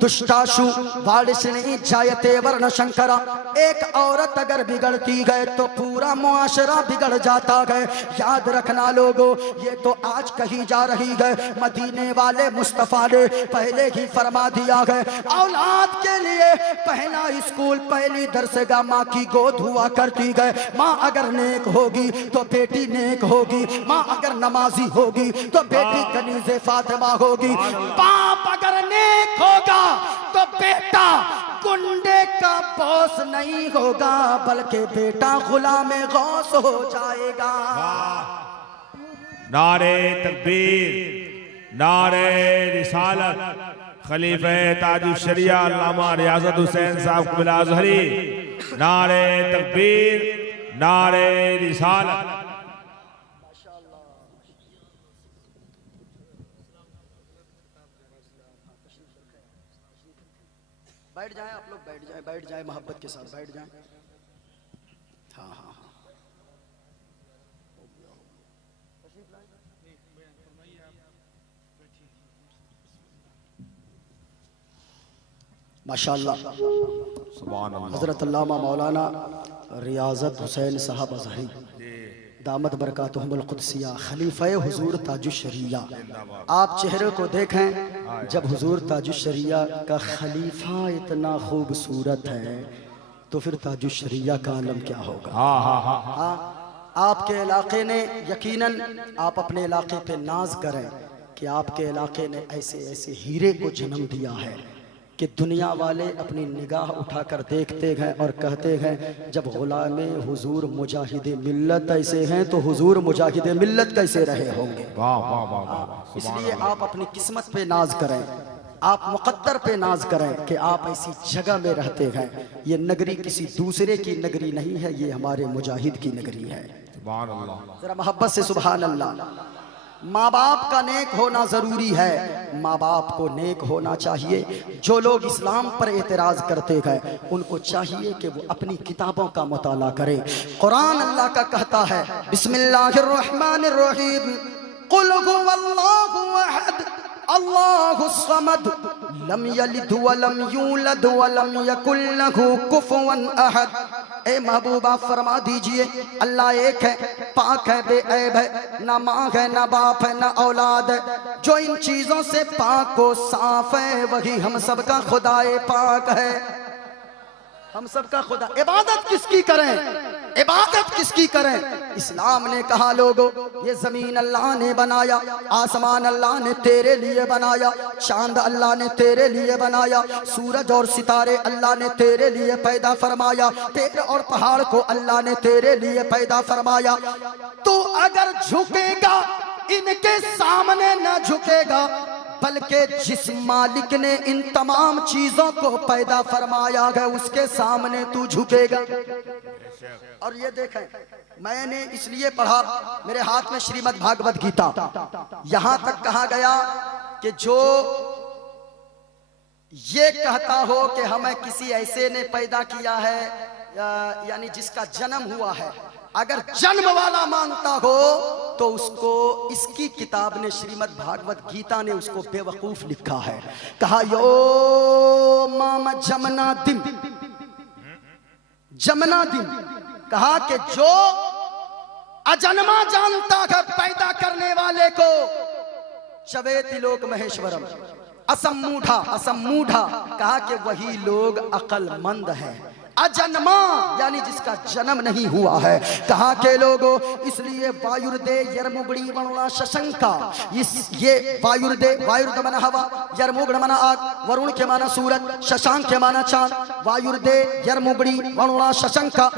दुष्टाशु वारिष्णी जायते वर्ण शंकरा, एक औरत अगर बिगड़ती गए तो पूरा मुआशरा बिगड़ जाता है। याद रखना लोगों, ये तो आज कही जा रही है, मदीने वाले मुस्तफा ने पहले ही फरमा दिया है। औलाद के लिए पहला स्कूल, पहली दरसगाह माँ की गोद हुआ करती है। माँ अगर नेक होगी तो बेटी नेक होगी, माँ अगर नमाजी होगी तो बेटी कनीज़े फातिमा होगी, बाप अगर नेक होगा तो बेटा गुंडे का बॉस नहीं होगा, बल्कि बेटा गुलाम गौस हो जाएगा। नारे तकबीर, नारे रिसालत, खलीफे ताजुल शरिया अल्लामा रियासत हुसैन साहब क़िबला अज़हरी, नारे तकबीर, नारे रिसालत। बैठ जाएं आप लोग, बैठ जाएं मोहब्बत के साथ बैठ जाएं। हाँ हाँ हाँ, माशाअल्लाह। हज़रत अल्लामा मौलाना रियाज़त हुसैन साहब अज़हरी दामत बरकातुहुमुल क़ुद्सिया, खलीफ़े हुज़ूर ताजुश शरिया। आप चेहरे को देखें, जब हुज़ूर ताजुश शरिया का खलीफा इतना खूबसूरत है तो फिर ताजुश शरिया का आलम क्या होगा। हाँ, आपके इलाके ने यकीनन, आप अपने इलाके पे नाज करें कि आपके इलाके ने ऐसे ऐसे हीरे को जन्म दिया है कि दुनिया वाले अपनी निगाह उठाकर देखते हैं और कहते हैं जब गुलामे हुजूर मुजाहिदे मिल्लत ऐसे हैं तो हुजूर मुजाहिदे मिल्लत कैसे रहे होंगे। वाह वाह वाह वाह। इसलिए आप अपनी किस्मत पे नाज करें, आप मुक़द्दर पे नाज करें कि आप ऐसी जगह में रहते हैं। ये नगरी किसी दूसरे की नगरी नहीं है, ये हमारे मुजाहिद की नगरी है। जरा मोहब्बत से सुभान अल्लाह। माँ बाप का नेक होना ज़रूरी है, माँ बाप को नेक होना चाहिए। जो लोग इस्लाम पर एतराज़ करते हैं उनको चाहिए कि वो अपनी किताबों का मुताला करें। कुरान अल्लाह का कहता है बिस्मिल्लाहिर्रहमानिर्रहीम, कुल हुवल्लाहु अहद अल्लाहु समद लम यलिद वलम यूलद वलम यकुल लहू कुफुवन अहद। ए महबूबा फरमा दीजिए, अल्लाह एक है, पाक है, बेऐब है, ना माँ है, ना बाप है, ना औलाद है। जो इन चीज़ों से पाक को साफ है वही हम सबका खुदाए पाक है। हम सबका खुदा। इबादत किसकी करें? इबादत किसकी करें? इस्लाम ने कहा लोगों, ये जमीन अल्लाह ने बनाया, आसमान अल्लाह ने तेरे लिए बनाया, चांद अल्लाह ने तेरे लिए बनाया, सूरज और सितारे अल्लाह ने तेरे लिए पैदा फरमाया, पेड़ और पहाड़ को अल्लाह ने तेरे लिए पैदा फरमाया। तू अगर झुकेगा इनके सामने न झुकेगा, बल्कि जिस मालिक ने इन तमाम चीजों को पैदा फरमाया है उसके सामने तू झुकेगा। और ये देखें, मैंने इसलिए पढ़ा, मेरे हाथ में श्रीमद् भागवत गीता, यहां तक कहा गया कि जो ये कहता हो कि हमें किसी ऐसे ने पैदा किया है, यानी जिसका जन्म हुआ है, अगर जन्म वाला मानता हो तो उसको इसकी किताब ने, श्रीमद् भागवत गीता ने उसको बेवकूफ लिखा है। कहा यो मामा जमना दिन, जमना दिन, कहा कि जो अजन्मा जानता है पैदा करने वाले को, चवेति लोक महेश्वरम, असमूढ़ा, असमूढ़ा, कहा कि वही लोग अकलमंद हैं। अजन्मा यानी जिसका जन्म नहीं हुआ है। कहा के लोगों, इसलिए वायुर्दे यरमुगड़ी वरुणा शशंका, ये वायुर्दे, वायुर्द माना हवा, यरमुगड़ माना आग, वरुण के माना सूरज, शशांक के माना चांद। वायुर्दे यरमुगड़ी वरुणा शशंका,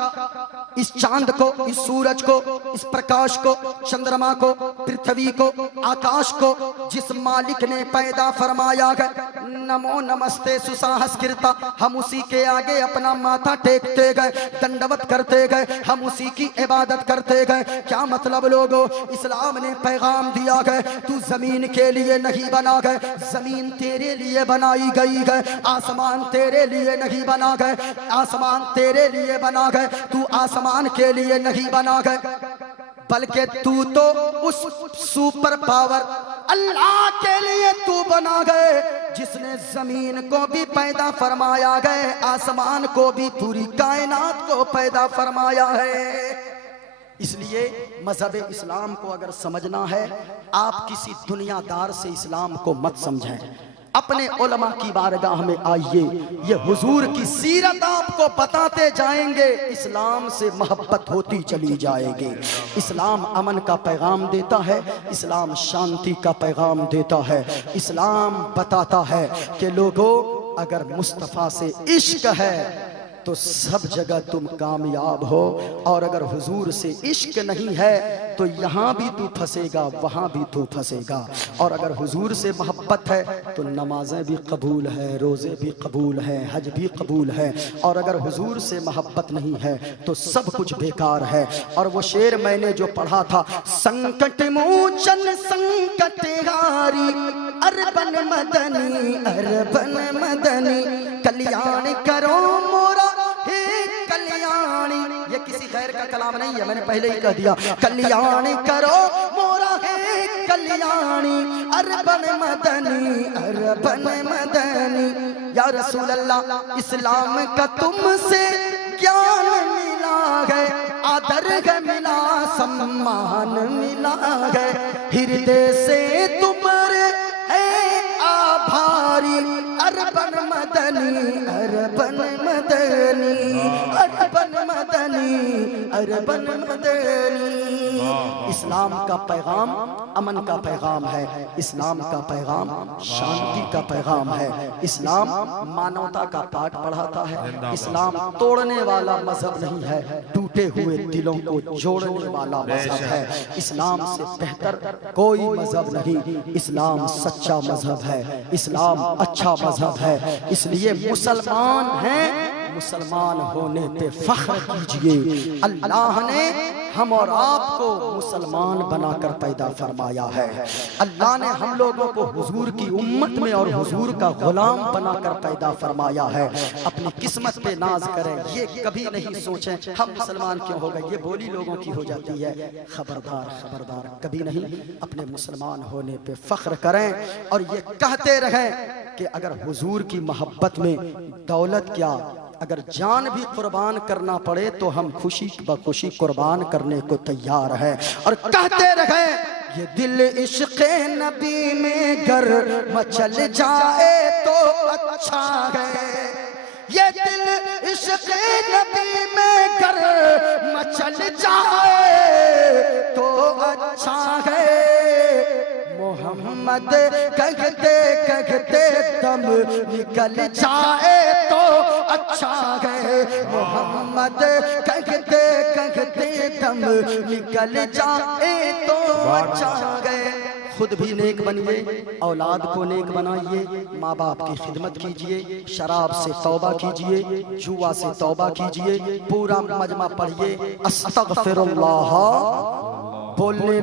इस चांद को, इस सूरज को, इस प्रकाश को, चंद्रमा को, पृथ्वी को, आकाश को जिस मालिक ने पैदा फरमाया है, नमो नमस्ते सुसाहस्कृता, हम उसी के आगे अपना माथा टेकते गए, दंडवत करते गए, हम उसी की इबादत करते गए। क्या मतलब लोगों, इस्लाम ने पैगाम दिया गए, तू जमीन के लिए नहीं बना गए, जमीन तेरे लिए बनाई गई है, आसमान तेरे लिए नहीं बना गए, आसमान तेरे लिए बना गए, तू आसमान के लिए नहीं बना गए, बल्कि तू तो उस सुपर पावर अल्लाह के लिए तू बना गए, जिसने जमीन को भी पैदा फरमाया गए, आसमान को भी, पूरी कायनात को पैदा फरमाया है। इसलिए मजहब इस्लाम को अगर समझना है, आप किसी दुनियादार से इस्लाम को मत समझें, अपने उलमा की बारगाह में आइए, ये हुजूर की सीरत आपको बताते जाएंगे, इस्लाम से मोहब्बत होती चली जाएगी। इस्लाम अमन का पैगाम देता है, इस्लाम शांति का पैगाम देता है, इस्लाम बताता है कि लोगों अगर मुस्तफ़ा से इश्क है तो सब जगह तुम कामयाब हो, और अगर हुजूर से इश्क नहीं है तो यहाँ भी तू फंसेगा, वहाँ भी तू फंसेगा। और अगर हुजूर से मोहब्बत है तो नमाजें भी कबूल है, रोज़े भी कबूल है, हज भी कबूल है। और अगर हुजूर से मोहब्बत नहीं है तो सब कुछ बेकार है। और वो शेर मैंने जो पढ़ा था, संकट मोचन संकट हारी, अरबन मदनी, अरबन मदनी, कल्याण करो मोरा हे कल्याणी। ये किसी गैर का कलाम नहीं है, मैंने पहले ही कह दिया। कल्याण करो मोरा हे कल्याणी, अरबन मदनी, अरबन मदनी। या रसूल अल्लाह, इस्लाम का तुमसे ज्ञान मिला है, आदर है मिला, सम्मान मिला है, हृदय से तुम्हारे है आभारी, अरबन मदनी, अरबन मदनी, अरबन मदनी, अरबन मदनी। इस्लाम का पैगाम अमन का पैगाम है, इस्लाम का पैगाम शांति का पैगाम है, इस्लाम मानवता का पाठ पढ़ाता है, इस्लाम तोड़ने वाला मजहब नहीं है, टूटे हुए दिलों को जोड़ने वाला मजहब है। इस्लाम से बेहतर कोई मजहब नहीं, इस्लाम सच्चा मजहब है, इस्लाम अच्छा मजहब है। इसलिए मुसलमान हैं, मुसलमान होने पे फख्र कीजिए। अल्लाह ने हम और आपको मुसलमान बनाकर पैदा फरमाया है। अल्लाह ने हम लोगों को हुजूर की उम्मत में और हुजूर का गुलाम बनाकर पैदा फरमाया है। अपनी किस्मत पे नाज करें, ये कभी नहीं सोचें हम मुसलमान क्यों हो गए, ये बोली लोगों की हो जाती है। खबरदार, खबरदार, कभी नहीं, अपने मुसलमान होने पे फख्र करें और ये कहते रहें कि अगर हुजूर की मोहब्बत में दौलत क्या, अगर जान भी कुर्बान करना पड़े तो हम खुशी बखुशी कुर्बान करने को तैयार हैं। और कहते रहे ये दिल इश्क़ नबी में गर मचल जाए तो अच्छा है, ये दिल इश्क़ नबी में गर मचल जाए तो अच्छा है। मोहम्मद कहते कहते दम निकल जाए तो अच्छा है। मोहम्मद कहते कहते दम निकल जाए तो अच्छा है। खुद भी नेक बनिए, औलाद को नेक बनाइए, माँ बाप की खिदमत कीजिए, शराब से तौबा कीजिए, जुआ से तौबा कीजिए, पूरा मजमा पढ़िए, अस्तगफिरुल्लाह बोलने